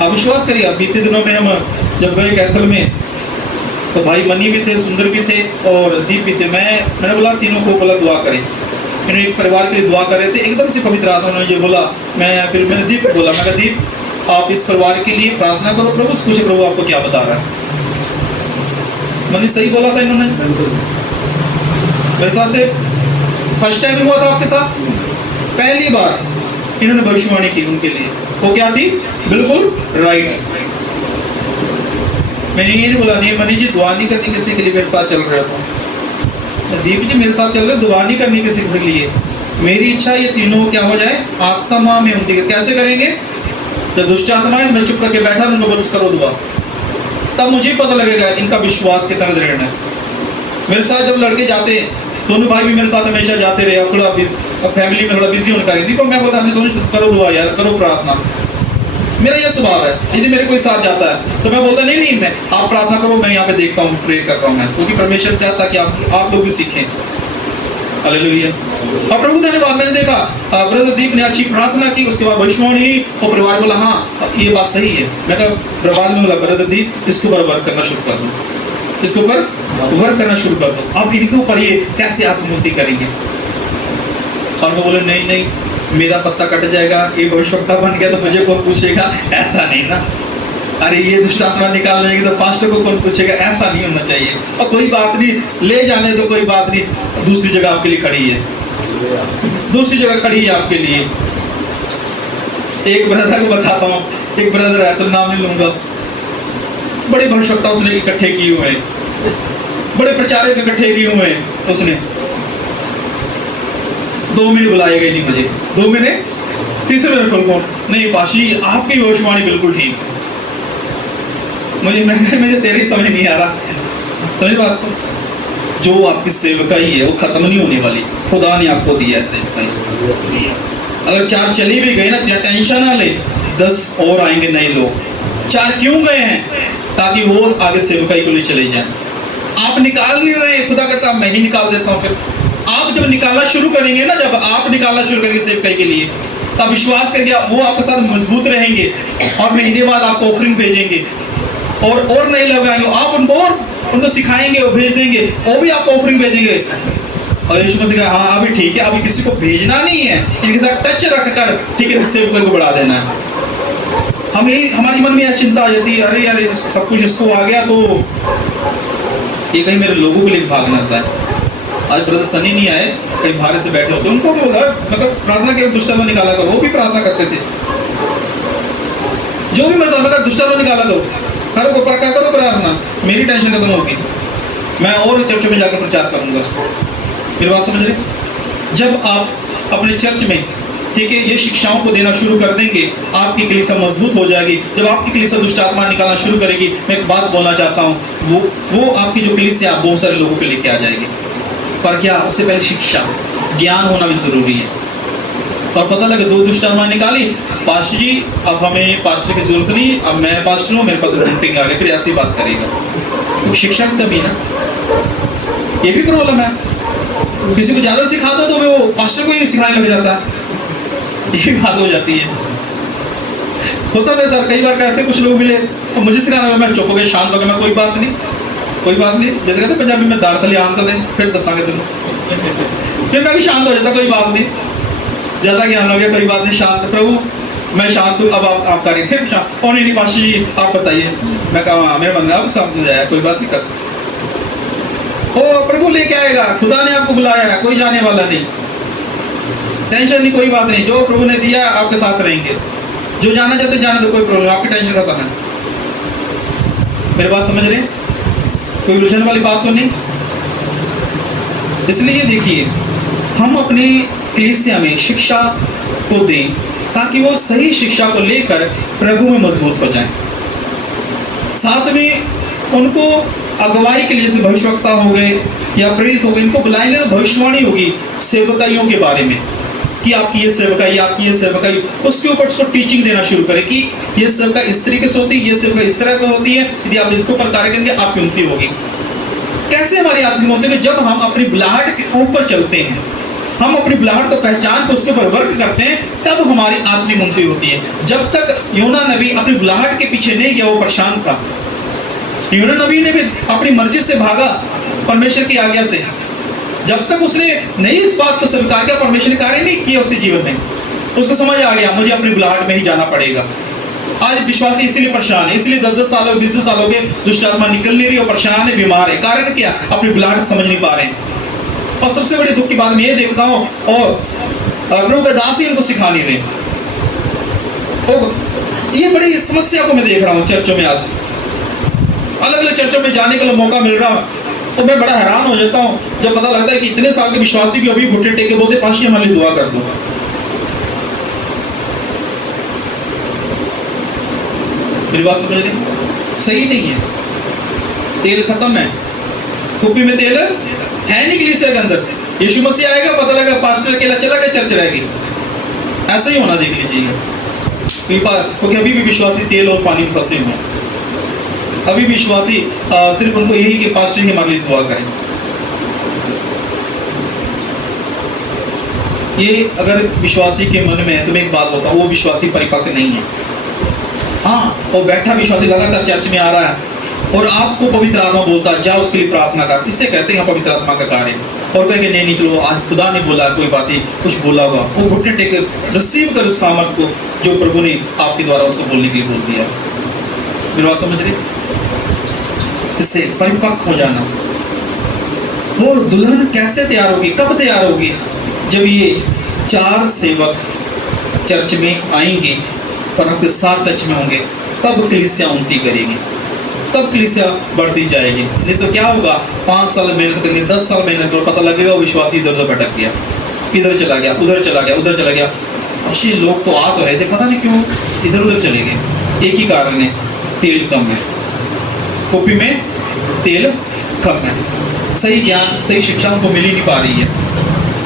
आप विश्वास करिए, अब बीते दिनों में हम जब गए कैथल में तो भाई मनी भी थे, सुंदर भी थे और दीप भी थे। मैंने बोला तीनों को बोला दुआ करें, मैंने एक परिवार के लिए दुआ कर रहे थे, एकदम से पवित्र आत्मा उन्होंने ये बोला, फिर मैंने दीप को बोला, मैं कहा दीप आप इस परिवार के लिए प्रार्थना करो, प्रभु से पूछे प्रभु आपको क्या बता रहा है। मैंने सही बोला था इन्होंने, मेरे साथ से फर्स्ट टाइम हुआ था आपके साथ, पहली बार इन्होंने भविष्यवाणी की उनके लिए, वो क्या थी, बिल्कुल राइट। मैंने ये नहीं बोला नहीं मनी जी दुआ नहीं करनी किसी के लिए, मेरे साथ चल रहे हो, दीप जी मेरे साथ चल रहे, दुआ नहीं करनी किसी के लिए, मेरी इच्छा ये तीनों क्या हो जाए, आत्मा में उनकी। कैसे करेंगे, जब दुष्ट आत्माएं मैं चुप करके बैठा उनको बोल करो दुआ, तब मुझे पता लगेगा इनका विश्वास कितना दृढ़ है। मेरे साथ जब लड़के जाते हैं, सोनू भाई भी मेरे साथ हमेशा जाते रहे, अब थोड़ा फैमिली में थोड़ा बिजी होने का नहीं, मैं बोलता हमें सोनू करो दुआ यार, करो प्रार्थना, मेरा ये स्वभाव है। यदि मेरे कोई साथ जाता है तो मैं बोलता नहीं मैं आप प्रार्थना करो, मैं यहाँ पे देखता हूँ, प्रे कर रहा हूँ मैं, क्योंकि परमेश्वर चाहता कि आप लोग भी सीखें। हालेलुया। और प्रभु धन्यवाद, मैंने देखा ब्रदर दीप ने अच्छी प्रार्थना की, उसके बाद भविष्यवाणी हुई और परिवार बोला हाँ ये बात सही है। मैं कहा प्रभात में बोला ब्रदर दीप इसके ऊपर वर्क करना शुरू कर दो, इसके ऊपर वर्क करना शुरू कर दो, अब इनके ऊपर ये कैसे आत्मोन्नति करेंगे। और वो बोले नहीं मेरा पत्ता कट जाएगा, ये भविष्यवक्ता बन गया तो मुझे कौन पूछेगा, ऐसा नहीं ना, अरे ये दुष्ट आत्मा निकाल लेंगे तो पास्टर को कौन पूछेगा, ऐसा नहीं होना चाहिए। और कोई बात नहीं, ले जाने तो कोई बात नहीं, दूसरी जगह आपके लिए खड़ी है, दूसरी जगह खड़ी है आपके लिए। एक ब्रदर को बताता हूँ, एक ब्रदर है, तो नाम नहीं लूंगा, बड़े भविष्यवक्ता उसने इकट्ठे किए हुए हैं, बड़े प्रचारक इकट्ठे किए हुए हैं उसने, 2 महीने बुलाए गए नहीं मुझे, 2 महीने, तीसरे मेरे फोन नहीं पाशी आपकी भविष्यवाणी बिल्कुल ठीक, मुझे तेरी समझ नहीं आ रहा, समझ बात को, जो आपकी सेवकाई है वो खत्म नहीं होने वाली, खुदा ने आपको दिया है सेवकाई। अगर 4 चली भी गए ना, टेंशन ना ले, 10 और आएंगे नए लोग। 4 क्यों गए हैं, ताकि वो आगे सेवकाई को ले चले जाए। आप निकाल नहीं रहे, खुदा कहता मैं ही निकाल देता हूँ। फिर आप जब निकालना शुरू करेंगे ना, जब आप निकालना शुरू करेंगे सेवकाई के लिए, तब विश्वास करेंगे वो आपके साथ मजबूत रहेंगे और महीने बाद आपको ऑफरिंग भेजेंगे और नए लोग आएंगे, आप उनको सिखाएंगे और भेज देंगे, वो भी आपको ऑफरिंग भेजेंगे। और यीशु मसीह कहा हाँ अभी ठीक है, अभी किसी को भेजना नहीं है, इनके साथ टच रखकर ठीक है सेवकाई को बढ़ा देना है। हमारी मन में यह चिंता आ जाती है, अरे यार सब कुछ इसको आ गया तो ये कहीं मेरे लोगों के लिए भाग ना जाए। आज ब्रदर सनी नहीं आए, कहीं बाहर से बैठे होते, उनको भी बोला मतलब प्रार्थना के दुष्टात्मा निकाला करो, वो भी प्रार्थना करते थे, जो भी मर्जी मगर दुष्टात्मा निकाला करो, करो प्रार्थना, मेरी टेंशन खत्म होगी, मैं और चर्च में जाकर प्रचार करूंगा। मेरी बात समझ रहे। जब आप अपने चर्च में ठीक है ये शिक्षाओं को देना शुरू कर देंगे, आपकी कलीसिया मजबूत हो जाएगी। जब आपकी कलीसिया दुष्ट आत्मा निकालना शुरू करेगी, मैं एक बात बोलना चाहता हूँ, वो आपकी जो कलीसिया बहुत सारे लोगों के लेके आ जाएगी। पर क्या, उससे पहले शिक्षा ज्ञान होना भी जरूरी है। और पता लगे 2 दुष्ट आत्मा निकाली, पास्टर जी अब हमें पास्टर की जरूरत नहीं, अब मैं पास्टर हूँ, मेरे पास मीटिंग आ गई, फिर ऐसी बात करेगा तो शिक्षा की कमी ना, ये भी प्रॉब्लम है। किसी को ज्यादा सिखा दो तो वो पास्टर को ही सिखाने लग जाता है, ये बात हो जाती है। होता है सर, कई बार कैसे कुछ लोग मिले और मुझे सिखाना, मैं चुप हो गया, शांत हो गया, मैं कोई बात नहीं, जैसे कहते पंजाबी में दाड़ थली आम थे, फिर दसांगे तुम फिर मैं भी शांत हो जाता, कोई बात नहीं, ज्यादा ज्ञान हो गया, कोई बात नहीं, शांत, प्रभु मैं शांत हूँ, अब आप करें, फिर शांत, और नहीं पाशी जी आप बताइए, मैं कहा हाँ मेरे मन में अब समझ आया, कोई बात नहीं कर, ओ प्रभु लेके आएगा, खुदा ने आपको बुलाया है, कोई जाने वाला नहीं, टेंशन नहीं, कोई बात नहीं, जो प्रभु ने दिया आपके साथ रहेंगे, जो जाना चाहते जाने दो, कोई प्रॉब्लम, आपकी टेंशन खत्म है। मेरे बात समझ रहे, कोई उलझन वाली बात तो नहीं। इसलिए देखिए हम अपनी कलीसिया में शिक्षा को दें ताकि वो सही शिक्षा को लेकर प्रभु में मजबूत हो जाएं। साथ में उनको अगुवाई के लिए, जैसे भविष्यवक्ता हो गए या प्रेरित हो गए, इनको बुलाएंगे तो भविष्यवाणी होगी सेवकाइयों के बारे में कि आपकी ये सेवकाई, आपकी ये सेवकाई, उसके ऊपर उसको टीचिंग देना शुरू करें कि ये सेवका इस तरीके से होती है, ये सेवका इस तरह का होती है, यदि आप इसके ऊपर कार्य करेंगे आपकी उन्नति होगी। कैसे हमारी आत्मिक उन्नति? जब हम अपनी बुलाहट के ऊपर चलते हैं, हम अपनी बुलाहट को पहचान को उसके ऊपर वर्क करते हैं, तब हमारी आत्मिक उन्नति होती है। जब तक योना नबी अपनी बुलाहट के पीछे नहीं गया, वो परेशान था। योना नबी ने भी अपनी मर्जी से भागा परमेश्वर की आज्ञा से, जब तक उसने नहीं इस बात को स्वीकार किया, परमेश्वर ने कार्य नहीं किया उसके जीवन में। उसको समझ आ गया मुझे अपनी बुलाहट में ही जाना पड़ेगा। आज विश्वासी इसीलिए परेशान है, इसलिए 10-10 सालों 20-20 सालों के दुष्ट आत्मा निकल नहीं रही और परेशान है, बीमार है। कारण क्या? अपनी बुलाहट समझ नहीं पा रहे हैं। और सबसे बड़ी दुख की बात मैं ये देखता हूँ, और प्रभु का दास ही इनको सिखा नहीं रहे। और ये बड़ी समस्या को मैं देख रहा हूँ चर्चों में। आज अलग अलग चर्चों में जाने का मौका मिल रहा, तो मैं बड़ा हैरान हो जाता हूँ जब पता लगता है कि इतने साल के विश्वासी भी अभी घुटने टेके बोलते पाशी हमारे लिए दुआ कर दो। मेरी बात समझ रहे? सही नहीं है। तेल खत्म है, कुप्पी में तेल है नहीं कलीसिया के अंदर। यीशु मसीह आएगा, पता लगा पास्टर अकेला चला गया, चर्च रहेगी। ऐसा ही होना देख लीजिएगा, क्योंकि अभी भी विश्वासी तेल और पानी में फंसे हुए। अभी भी विश्वासी सिर्फ उनको यही कि पास्टर ही हमारे लिए दुआ करें। ये अगर विश्वासी के मन में है तो मैं एक बात बोलता हूँ, वो विश्वासी परिपक्व नहीं है। हाँ, वो बैठा विश्वासी लगातार चर्च में आ रहा है और आपको पवित्र आत्मा बोलता है जाओ उसके लिए प्रार्थना कर, इसे कहते हैं पवित्र आत्मा का कार्य। और कहेंगे नहीं चलो आज खुदा ने बोला, कोई बात नहीं, कुछ बोला हुआ, वो घुटने टेक रिसीव कर उस सामर्थ को जो प्रभु ने आपके द्वारा उसको बोलने के लिए बोल दिया। मेरी बात समझ रहे? इससे परिपक्व हो जाना। वो दुल्हन कैसे तैयार होगी, कब तैयार होगी? जब ये 4 सेवक चर्च में आएंगे और आपके साथ टच में होंगे, तब कलीसिया उन्नति करेगी, तब कलीसिया बढ़ती जाएगी। नहीं तो क्या होगा, 5 साल मेहनत करेंगे, 10 साल मेहनत करो, पता लगेगा वो विश्वासी इधर उधर भटक गया, इधर चला गया, उधर चला गया, उधर चला गया। अच्छे लोग तो आ तो रहे थे, पता नहीं क्यों इधर उधर चले गए। एक ही कारण है, तेल कम है, कॉपी में तेल कम है, सही ज्ञान सही शिक्षा उनको मिल ही नहीं पा रही है।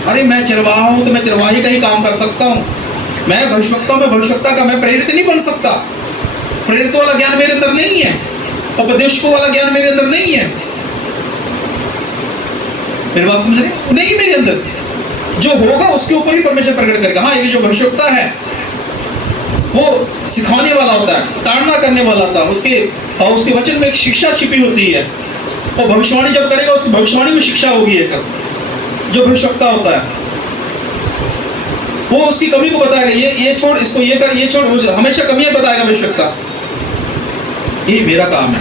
अरे मैं चरवाहा हूँ तो मैं चरवाही का ही काम कर सकता हूँ, मैं भविष्यवक्ता हूँ, मैं भविष्यवक्ता का मैं प्रेरित नहीं बन सकता। प्रेरित वाला ज्ञान मेरे अंदर नहीं है, उपदेशकों वाला ज्ञान मेरे अंदर नहीं है। मेरी बात समझ रहे? नहीं, मेरे अंदर जो होगा उसके ऊपर ही परमेश्वर प्रकट करेगा। हाँ, ये जो भविष्यवक्ता है वो सिखाने वाला होता है, ताड़ना करने वाला होता है, उसके वचन में एक शिक्षा छिपी होती है। और भविष्यवाणी जब करेगा उसकी भविष्यवाणी में शिक्षा होगी। एक जो भविष्यवक्ता होता है वो उसकी कमी को बताएगा, ये छोड़, इसको ये कर, ये छोड़, हमेशा कमियां बताएगा भविष्यवक्ता। ये मेरा काम है,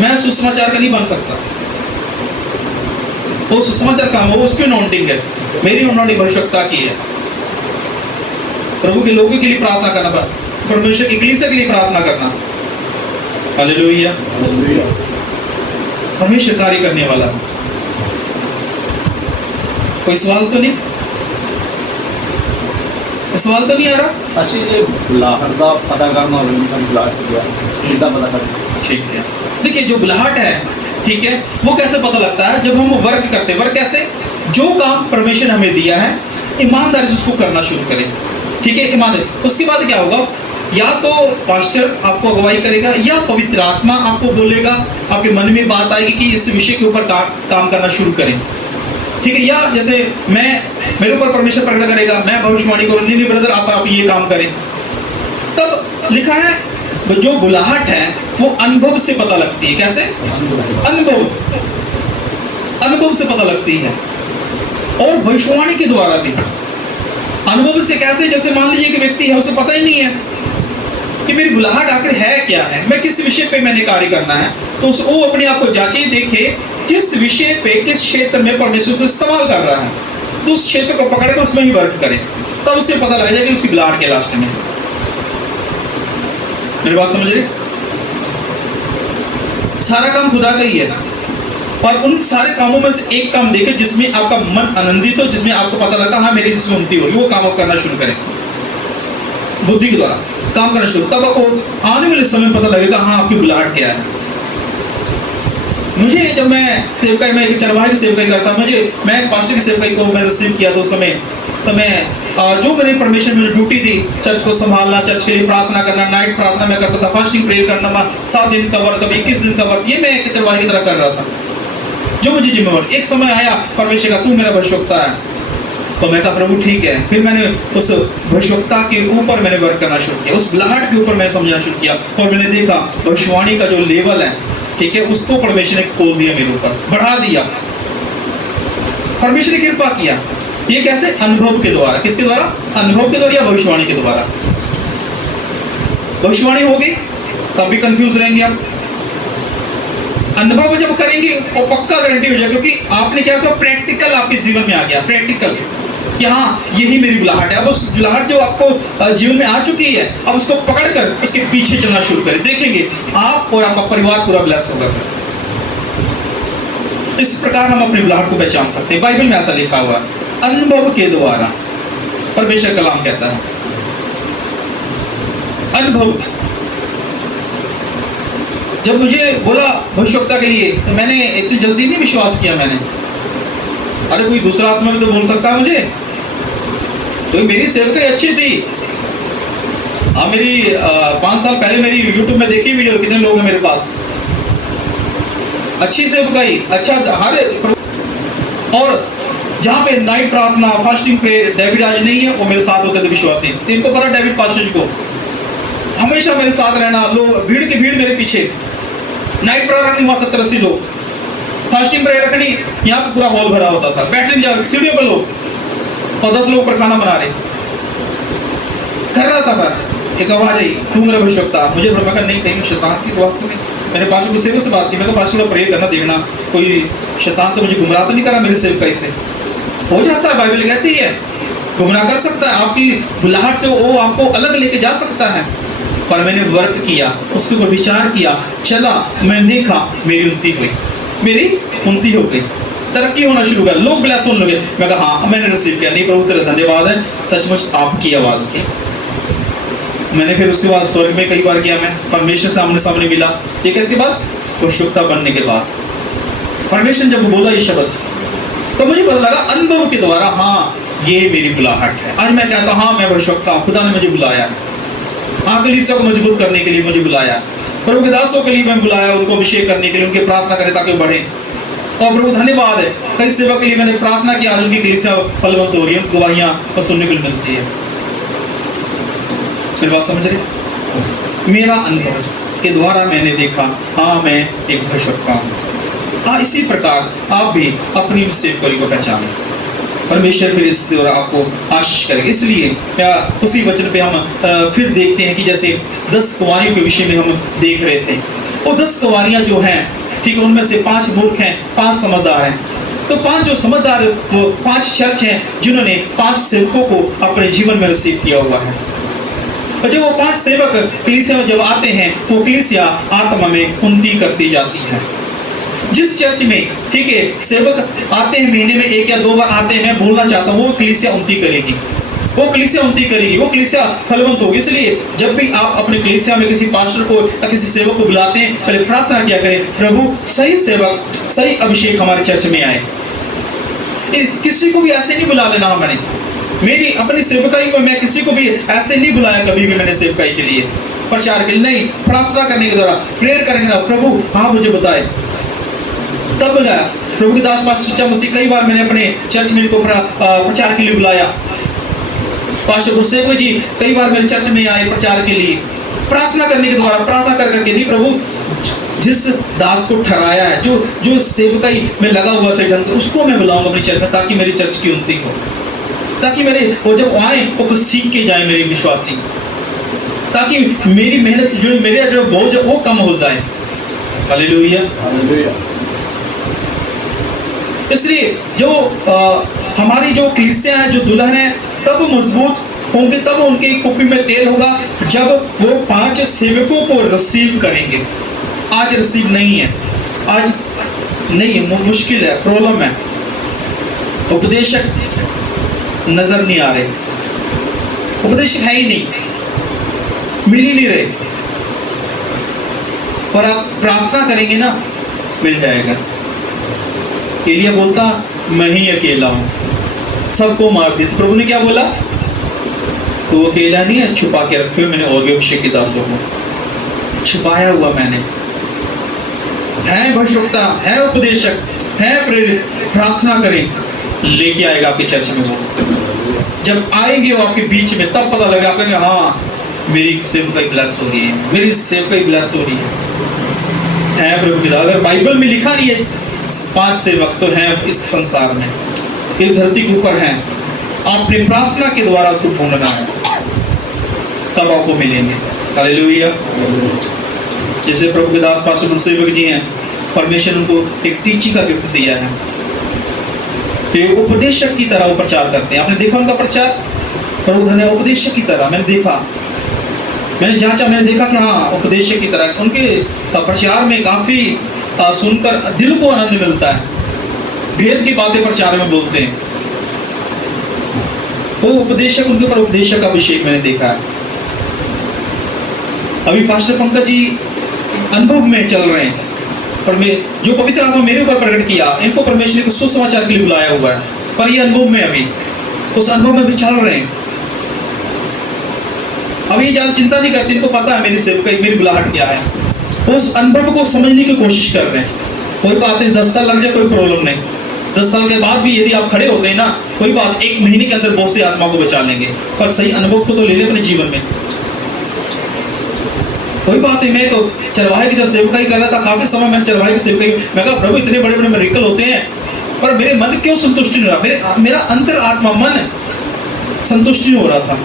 मैं सुसमाचार का नहीं बन सकता। वो सुसमाचार काम वो उसकी अनाउंटिंग है, मेरी अनाउंटिंग भविष्यवक्ता की है। प्रभु के लोगों के लिए प्रार्थना करना, परमेश्वर की कलीसिया के लिए प्रार्थना करना। हालेलुया। परमेश्वर कार्य करने वाला। कोई सवाल तो नहीं? सवाल तो नहीं आ रहा? ਅਸੀਂ ਇਹ ਬੁਲਾਹਟ ਦਾ ਪਤਾ ਕਰਨਾ ਹੋਵੇ ਵੀ ਸਾਨੂੰ ਬੁਲਾਹਟ ਕੀ ਹੈ, ਕਿੱਦਾਂ ਪਤਾ ਕਰੀਏ? ठीक है, देखिए जो बुलाहट है, ठीक है, वो कैसे पता लगता है? जब हम वर्क करते हैं। वर्क कैसे? जो काम परमेश्वर हमें दिया है ईमानदारी से उसको करना शुरू करें, ठीक है, ईमानदारी। उसके बाद क्या होगा? या तो पास्टर आपको अगुवाई करेगा या पवित्र आत्मा आपको बोलेगा, आपके मन में बात आएगी कि इस विषय के ऊपर काम करना शुरू करें, ठीक है। या जैसे मेरे ऊपर परमेश्वर प्रकट करेगा, मैं भविष्यवाणी करूँ, नहीं ब्रदर आप ये काम करें। तब लिखा है जो बुलाहट है वो अनुभव से पता लगती है। कैसे? अनुभव से पता लगती है। और भविष्यवाणी के द्वारा भी अनुभव से। कैसे? जैसे मान लीजिए कि व्यक्ति है, उसे पता ही नहीं है कि मेरी बुलाहट आखिर है क्या है, मैं किस विषय पे मैंने कार्य करना है, तो वो अपने आप को जांचे, देखे किस विषय पे, किस क्षेत्र में परमेश्वर को इस्तेमाल कर रहा है, तो उस क्षेत्र को पकड़ कर उसमें ही वर्क करे, तब उसे पता लग जाएगा कि उसकी बुलाहट के लास्ट में। मेरी बात समझ रहे? सारा काम खुदा का ही है, और उन सारे कामों में से एक काम देखे जिसमें आपका मन आनंदित हो, जिसमें आपको पता लगता हाँ मेरी इसमें उन्नति होगी, वो काम आप करना शुरू करें बुद्धि के द्वारा काम करना शुरू। तब आपको आने वाले समय पता लगेगा हाँ आपकी बुलाहट क्या है। मुझे जब मैं सेवकाई में एक चरवाहे की सेवकाई करता मैं एक पास्टर की सेवकाई को मैं रिसीव किया तो उस समय तो मैं जो मेरी परमिशन मुझे ड्यूटी थी चर्च को संभालना, चर्च के लिए प्रार्थना करना, नाइट प्रार्थना मैं करता था, फास्टिंग प्रेयर करना, 7 दिन का वर्क, कभी 21 दिन का वर्क, ये मैं एक चरवाहे की तरह कर रहा था जो मुझे जिम्मेवार। एक समय आया परमेश्वर का तू मेरा भविष्यवक्ता है, तो मैं कहा प्रभु ठीक है। फिर मैंने उस भविष्यवक्ता के ऊपर मैंने वर्क करना शुरू किया, उस बुलाहट के ऊपर मैंने समझना शुरू किया और मैंने देखा भविष्यवाणी का जो लेवल है, ठीक है, उसको परमेश्वर ने खोल दिया, मेरे ऊपर बढ़ा दिया, परमेश्वर ने कृपा किया। ये कैसे? अनुभव के द्वारा। किसके द्वारा? अनुभव के द्वारा या भविष्यवाणी के द्वारा। भविष्यवाणी होगी तब भी कंफ्यूज रहेंगे आप, अनुभव जब करेंगे वो पक्का गारंटी हो जाएगा, क्योंकि आपने क्या किया, प्रैक्टिकल आपके जीवन में आ गया, प्रैक्टिकल कि हाँ यही मेरी बुलाहट है। अब उस बुलाहट जो आपको जीवन में आ चुकी है, अब उसको पकड़कर उसके पीछे चलना शुरू करें, देखेंगे आप और आपका परिवार पूरा ब्लेस होगा। फिर इस प्रकार हम अपनी बुलाहट को पहचान सकते हैं। बाइबल में ऐसा लिखा हुआ है, अनुभव के द्वारा, परमेश्वर कलाम कहता है अनुभव। जब मुझे बोला भविष्यवक्ता के लिए तो मैंने इतनी जल्दी नहीं विश्वास किया मैंने, अरे कोई दूसरा आत्मा भी तो बोल सकता है मुझे, तो मेरी सेवकाई अच्छी थी। हाँ मेरी 5 साल पहले मेरी यूट्यूब में देखी वीडियो, कितने लोग हैं मेरे पास, अच्छी सेवकाई, अच्छा हर, और जहाँ पे नाइट प्रार्थना, फास्टिंग प्रेयर, डेविड आज नहीं है, वो मेरे साथ होते थे विश्वासी। इनको पता डेविड पास्टर जी को हमेशा मेरे साथ रहना, लोग भीड़ की भीड़ मेरे पीछे, नाइट प्रेयर रखनी वहाँ 70-80 लोग, फास्टिंग प्रेयर रखनी यहाँ पे पूरा हॉल भरा होता था, बैठने जा सीढ़ियों पर लोग और 10 लोग पर खाना बना रहे कर रहा था। मैं एक आवाज आई, तू मेरा भविष्यवक्ता। मुझे भ्रम नहीं कहीं शैतान की बात तो नहीं। मैंने पास्टर को सेवक से बात की, मैं पास्टर को प्रेयर करना, देखना कोई शैतान तो मुझे गुमराह तो नहीं करा मेरे सेवकाई से। हो जाता है, बाइबल कहती है गुमराह कर सकता है, आपकी बुलाहट से वो आपको अलग लेके जा सकता है। पर मैंने वर्क किया, उसके ऊपर विचार किया, चला, मैंने देखा मेरी उन्नति हुई, मेरी उन्नति हो गई, तरक्की होना शुरू हुआ, लोग ब्लेस होने लगे। मैं कहा हाँ मैंने रिसीव किया, नहीं प्रभु तेरा धन्यवाद है, सचमुच आपकी आवाज़ थी। मैंने फिर उसके बाद स्वर्ग में कई बार गया, मैं परमेश्वर सामने सामने मिला। ठीक है, इसके बाद भविष्यवक्ता बनने के बाद परमेश्वर जब बोला ये शब्द तो मुझे पता लगा अनुभव के द्वारा, हाँ ये मेरी बुलाहट है। आज मैं कहता हूँ हाँ मैं भविष्यवक्ता हूँ, खुदा ने मुझे बुलाया, हाँ कलीसिया को मजबूत करने के लिए मुझे बुलाया, प्रभु के दासों के लिए मैं बुलाया, उनको अभिषेक करने के लिए, उनकी प्रार्थना करें ताकि वो बढ़े। और प्रभु धन्यवाद है, कई सेवा के लिए मैंने प्रार्थना किया, आज उनकी कलीसिया फलवंत हो रही है, गवाहियाँ सुनने को मिलती है। मेरी बात समझ रहे? मेरा अनुभव के द्वारा मैंने देखा हाँ मैं एक भविष्यवक्ता हूँ। हाँ इसी प्रकार आप भी अपनी सेवकाई को पहचानें, परमेश्वर फिर इस द्वारा आपको आशीष करेगा। इसलिए उसी वचन पे हम फिर देखते हैं कि जैसे 10 कुंवारियों के विषय में हम देख रहे थे, वो 10 कुंवारियाँ जो हैं, ठीक है, उनमें से 5 मूर्ख हैं, 5 समझदार हैं। तो 5 जो समझदार, वो 5 चर्च हैं जिन्होंने 5 सेवकों को अपने जीवन में रिसीव किया हुआ है। और जब वो 5 सेवक कलीसिया में जब आते हैं, वो कलीसिया आत्मा में उन्नति करती जाती है। जिस चर्च में, ठीक है, सेवक आते हैं, महीने में 1 या 2 बार आते हैं, मैं बोलना चाहता हूँ वो कलीसिया उन्नति करेगी, वो कलीसिया उन्नति करेगी, वो कलीसिया फलवंत होगी। इसलिए जब भी आप अपने कलीसिया में किसी पास्टर को या किसी सेवक को बुलाते हैं, पहले प्रार्थना किया करें, प्रभु सही सेवक, सही अभिषेक हमारे चर्च में आए। किसी को भी ऐसे नहीं बुला लेना। मैंने मेरी अपनी सेवकाई में मैं किसी को भी ऐसे नहीं बुलाया कभी भी, मैंने सेवकाई के लिए, प्रचार के लिए नहीं, प्रार्थना करने के द्वारा, प्रेयर करने के द्वारा, प्रभु हाँ मुझे बताए, तब बुलाया। प्रभु के दास पास्टर सच्चा मसीह कई बार मैंने अपने चर्च में इनको प्रचार के लिए बुलाया। पास्टर गुरसेवक जी कई बार मेरे चर्च में आए प्रचार के लिए, प्रार्थना करने के द्वारा, प्रार्थना कर करके नहीं, प्रभु जिस दास को ठहराया है, जो सेवकाई में लगा हुआ सही ढंग से, उसको मैं बुलाऊंगा अपनी चर्च में, ताकि मेरी चर्च की उन्नति हो, ताकि मेरे वो जब आए वो कुछ सीख के जाए मेरे विश्वासी, ताकि मेरी मेहनत जो मेरे जो बोझ है वो कम हो जाए। हालेलुया। इसलिए जो हमारी जो कलीसिया है, जो दुल्हन है, तब मजबूत होंगे, तब उनके कुप्पी में तेल होगा जब वो 5 सेवकों को रिसीव करेंगे। आज रिसीव नहीं है, आज नहीं है, मुश्किल है, प्रॉब्लम है, उपदेशक नजर नहीं आ रहे, उपदेशक है ही नहीं, मिल ही नहीं रहे। पर आप प्रार्थना करेंगे ना, मिल जाएगा। एलिया बोलता मैं ही अकेला हूँ, सबको मार दिया। तो प्रभु ने क्या बोला, तो अकेला नहीं है, छुपा के रखे हुए मैंने और भी अभिषेक के दासों को, छुपाया हुआ मैंने। है भविष्यवक्ता, है उपदेशक, है प्रेरित, प्रार्थना करें, लेके आएगा आपके चर्च में। वो जब आएंगे वो आपके बीच में, तब पता लगा आपको हाँ मेरी सेवकाई ब्लेस हो रही है, मेरी सेवकाई ब्लेस हो रही है प्रभु पिता। अगर बाइबल में लिखा नहीं है 5 सेवक तो हैं इस संसार में, इस धरती के ऊपर हैं, आपने प्रार्थना के द्वारा उसको ढूंढना है, तब आपको मिलेंगे। हालेलुया। जैसे प्रभु के दास पास्टर सेवक जी हैं, परमेश्वर उनको एक टीचिंग का गिफ्ट दिया है, ये उपदेशक की तरह वो प्रचार करते हैं। आपने देखा उनका प्रचार, प्रभु धन्य उपदेशक की तरह। मैंने देखा, मैंने जांचा, मैंने देखा कि हाँ उपदेशक की तरह उनके प्रचार में काफी सुनकर दिल को आनंद मिलता है, भेद की बातें प्रचार में बोलते हैं। वो उपदेशक, उनके ऊपर उपदेशक का अभिषेक मैंने देखा है। अभी पास्टर पंकज जी अनुभव में चल रहे हैं, पर मैं जो पवित्र आत्मा मेरे ऊपर प्रकट किया, इनको परमेश्वर ने सुसमाचार के लिए बुलाया हुआ है, पर ये अनुभव में अभी उस अनुभव में भी चल रहे हैं। अभी ये ज्यादा चिंता नहीं करते, इनको पता है मेरी सेवकाई, मेरी बुलाहट क्या है। उस अनुभव को समझने की कोशिश कर रहे हैं। कोई बात नहीं, 10 साल लग जाए कोई प्रॉब्लम नहीं, 10 साल के बाद भी यदि आप खड़े होते हैं ना, कोई बात, 1 महीने के अंदर बहुत सी आत्मा को बचा लेंगे, पर सही अनुभव को तो ले ले अपने जीवन में। कोई बात नहीं, मैं तो चरवाहे की जब सेवकाई कर रहा था, काफी समय मैंने चरवाहे की सेवकाई, मैं कहा प्रभु इतने बड़े बड़े मिरेकल होते हैं, पर मेरे मन क्यों संतुष्ट नहीं हो रहा, मेरा अंतर आत्मा मन संतुष्ट नहीं हो रहा था।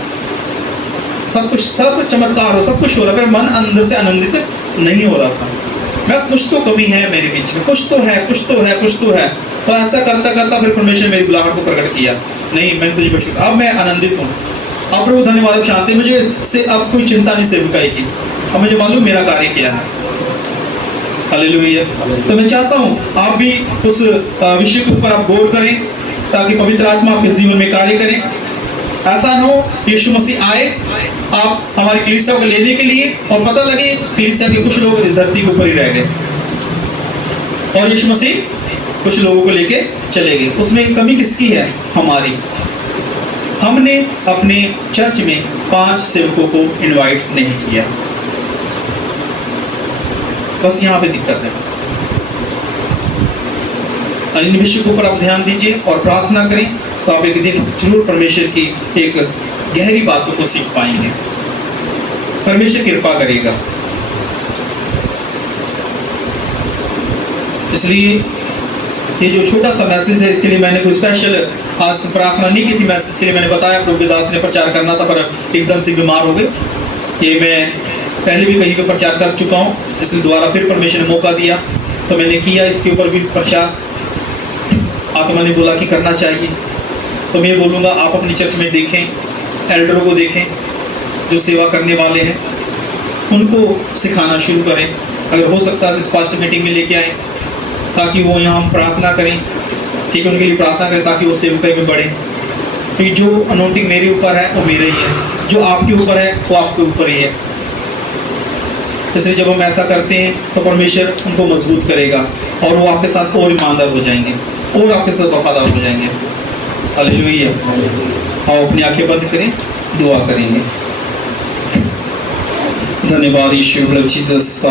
सब कुछ, सब चमत्कार हो, सब कुछ हो रहा है, मन अंदर से आनंदित नहीं हो रहा था। मैं कुछ तो कमी है मेरे बीच में, कुछ तो है, कुछ तो है, कुछ तो है। तो ऐसा करता करता फिर परमेश्वर मेरी बुलाहट को प्रकट किया, नहीं मैं तुझे बख्शूंगा, अब मैं आनंदित हूँ। अब प्रभु धन्यवाद, शांति, मुझे से अब कोई चिंता नहीं सेवकाई की, अब मुझे मालूम मेरा कार्य क्या है। हालेलुया। तो मैं चाहता हूँ आप भी उस विषय के ऊपर आप गौर करें, ताकि पवित्र आत्मा आपके जीवन में कार्य करें। ऐसा न हो यीशु मसीह आए आप हमारी कलीसिया को लेने के लिए और पता लगे कलीसिया के कुछ लोग इस धरती के ऊपर ही रह गए और यीशु मसीह कुछ लोगों को लेके चले गए। उसमें कमी किसकी है? हमारी। हमने अपने चर्च में 5 सेवकों को इनवाइट नहीं किया, बस यहाँ पे दिक्कत है। इन विषय के ऊपर आप ध्यान दीजिए और प्रार्थना करें, तो आप एक दिन जरूर परमेश्वर की एक गहरी बातों को सीख पाएंगे। परमेश्वर कृपा करेगा। इसलिए ये जो छोटा सा मैसेज है, इसके लिए मैंने कोई स्पेशल आज प्रार्थना नहीं की थी। मैसेज के लिए मैंने बताया प्रभु दास ने प्रचार करना था, पर एकदम से बीमार हो गए। ये मैं पहले भी कहीं पे प्रचार कर चुका हूँ, इसलिए दोबारा फिर परमेश्वर ने मौका दिया तो मैंने किया। इसके ऊपर भी प्रचार आत्मा ने बोला कि करना चाहिए, तो मैं बोलूँगा आप अपनी चर्च में देखें, एल्डरों को देखें जो सेवा करने वाले हैं, उनको सिखाना शुरू करें। अगर हो सकता है इस पास्टर मीटिंग में लेके आएँ, ताकि वो यहाँ हम प्रार्थना करें, ठीक है, उनके लिए प्रार्थना करें ताकि वो सेवकाई में बढ़ें। क्योंकि जो अनोइंटिंग मेरे ऊपर है वो मेरा ही है, जो आपके ऊपर है वो आपके ऊपर ही है। इसलिए जब हम ऐसा करते हैं तो परमेश्वर उनको मजबूत करेगा और वो आपके साथ और ईमानदार हो जाएंगे और आपके साथ वफादार हो जाएंगे। हालेलुया। आओ अपनी आंखें बंद करें, दुआ करेंगे। धन्यवाद यीशु, जीसस।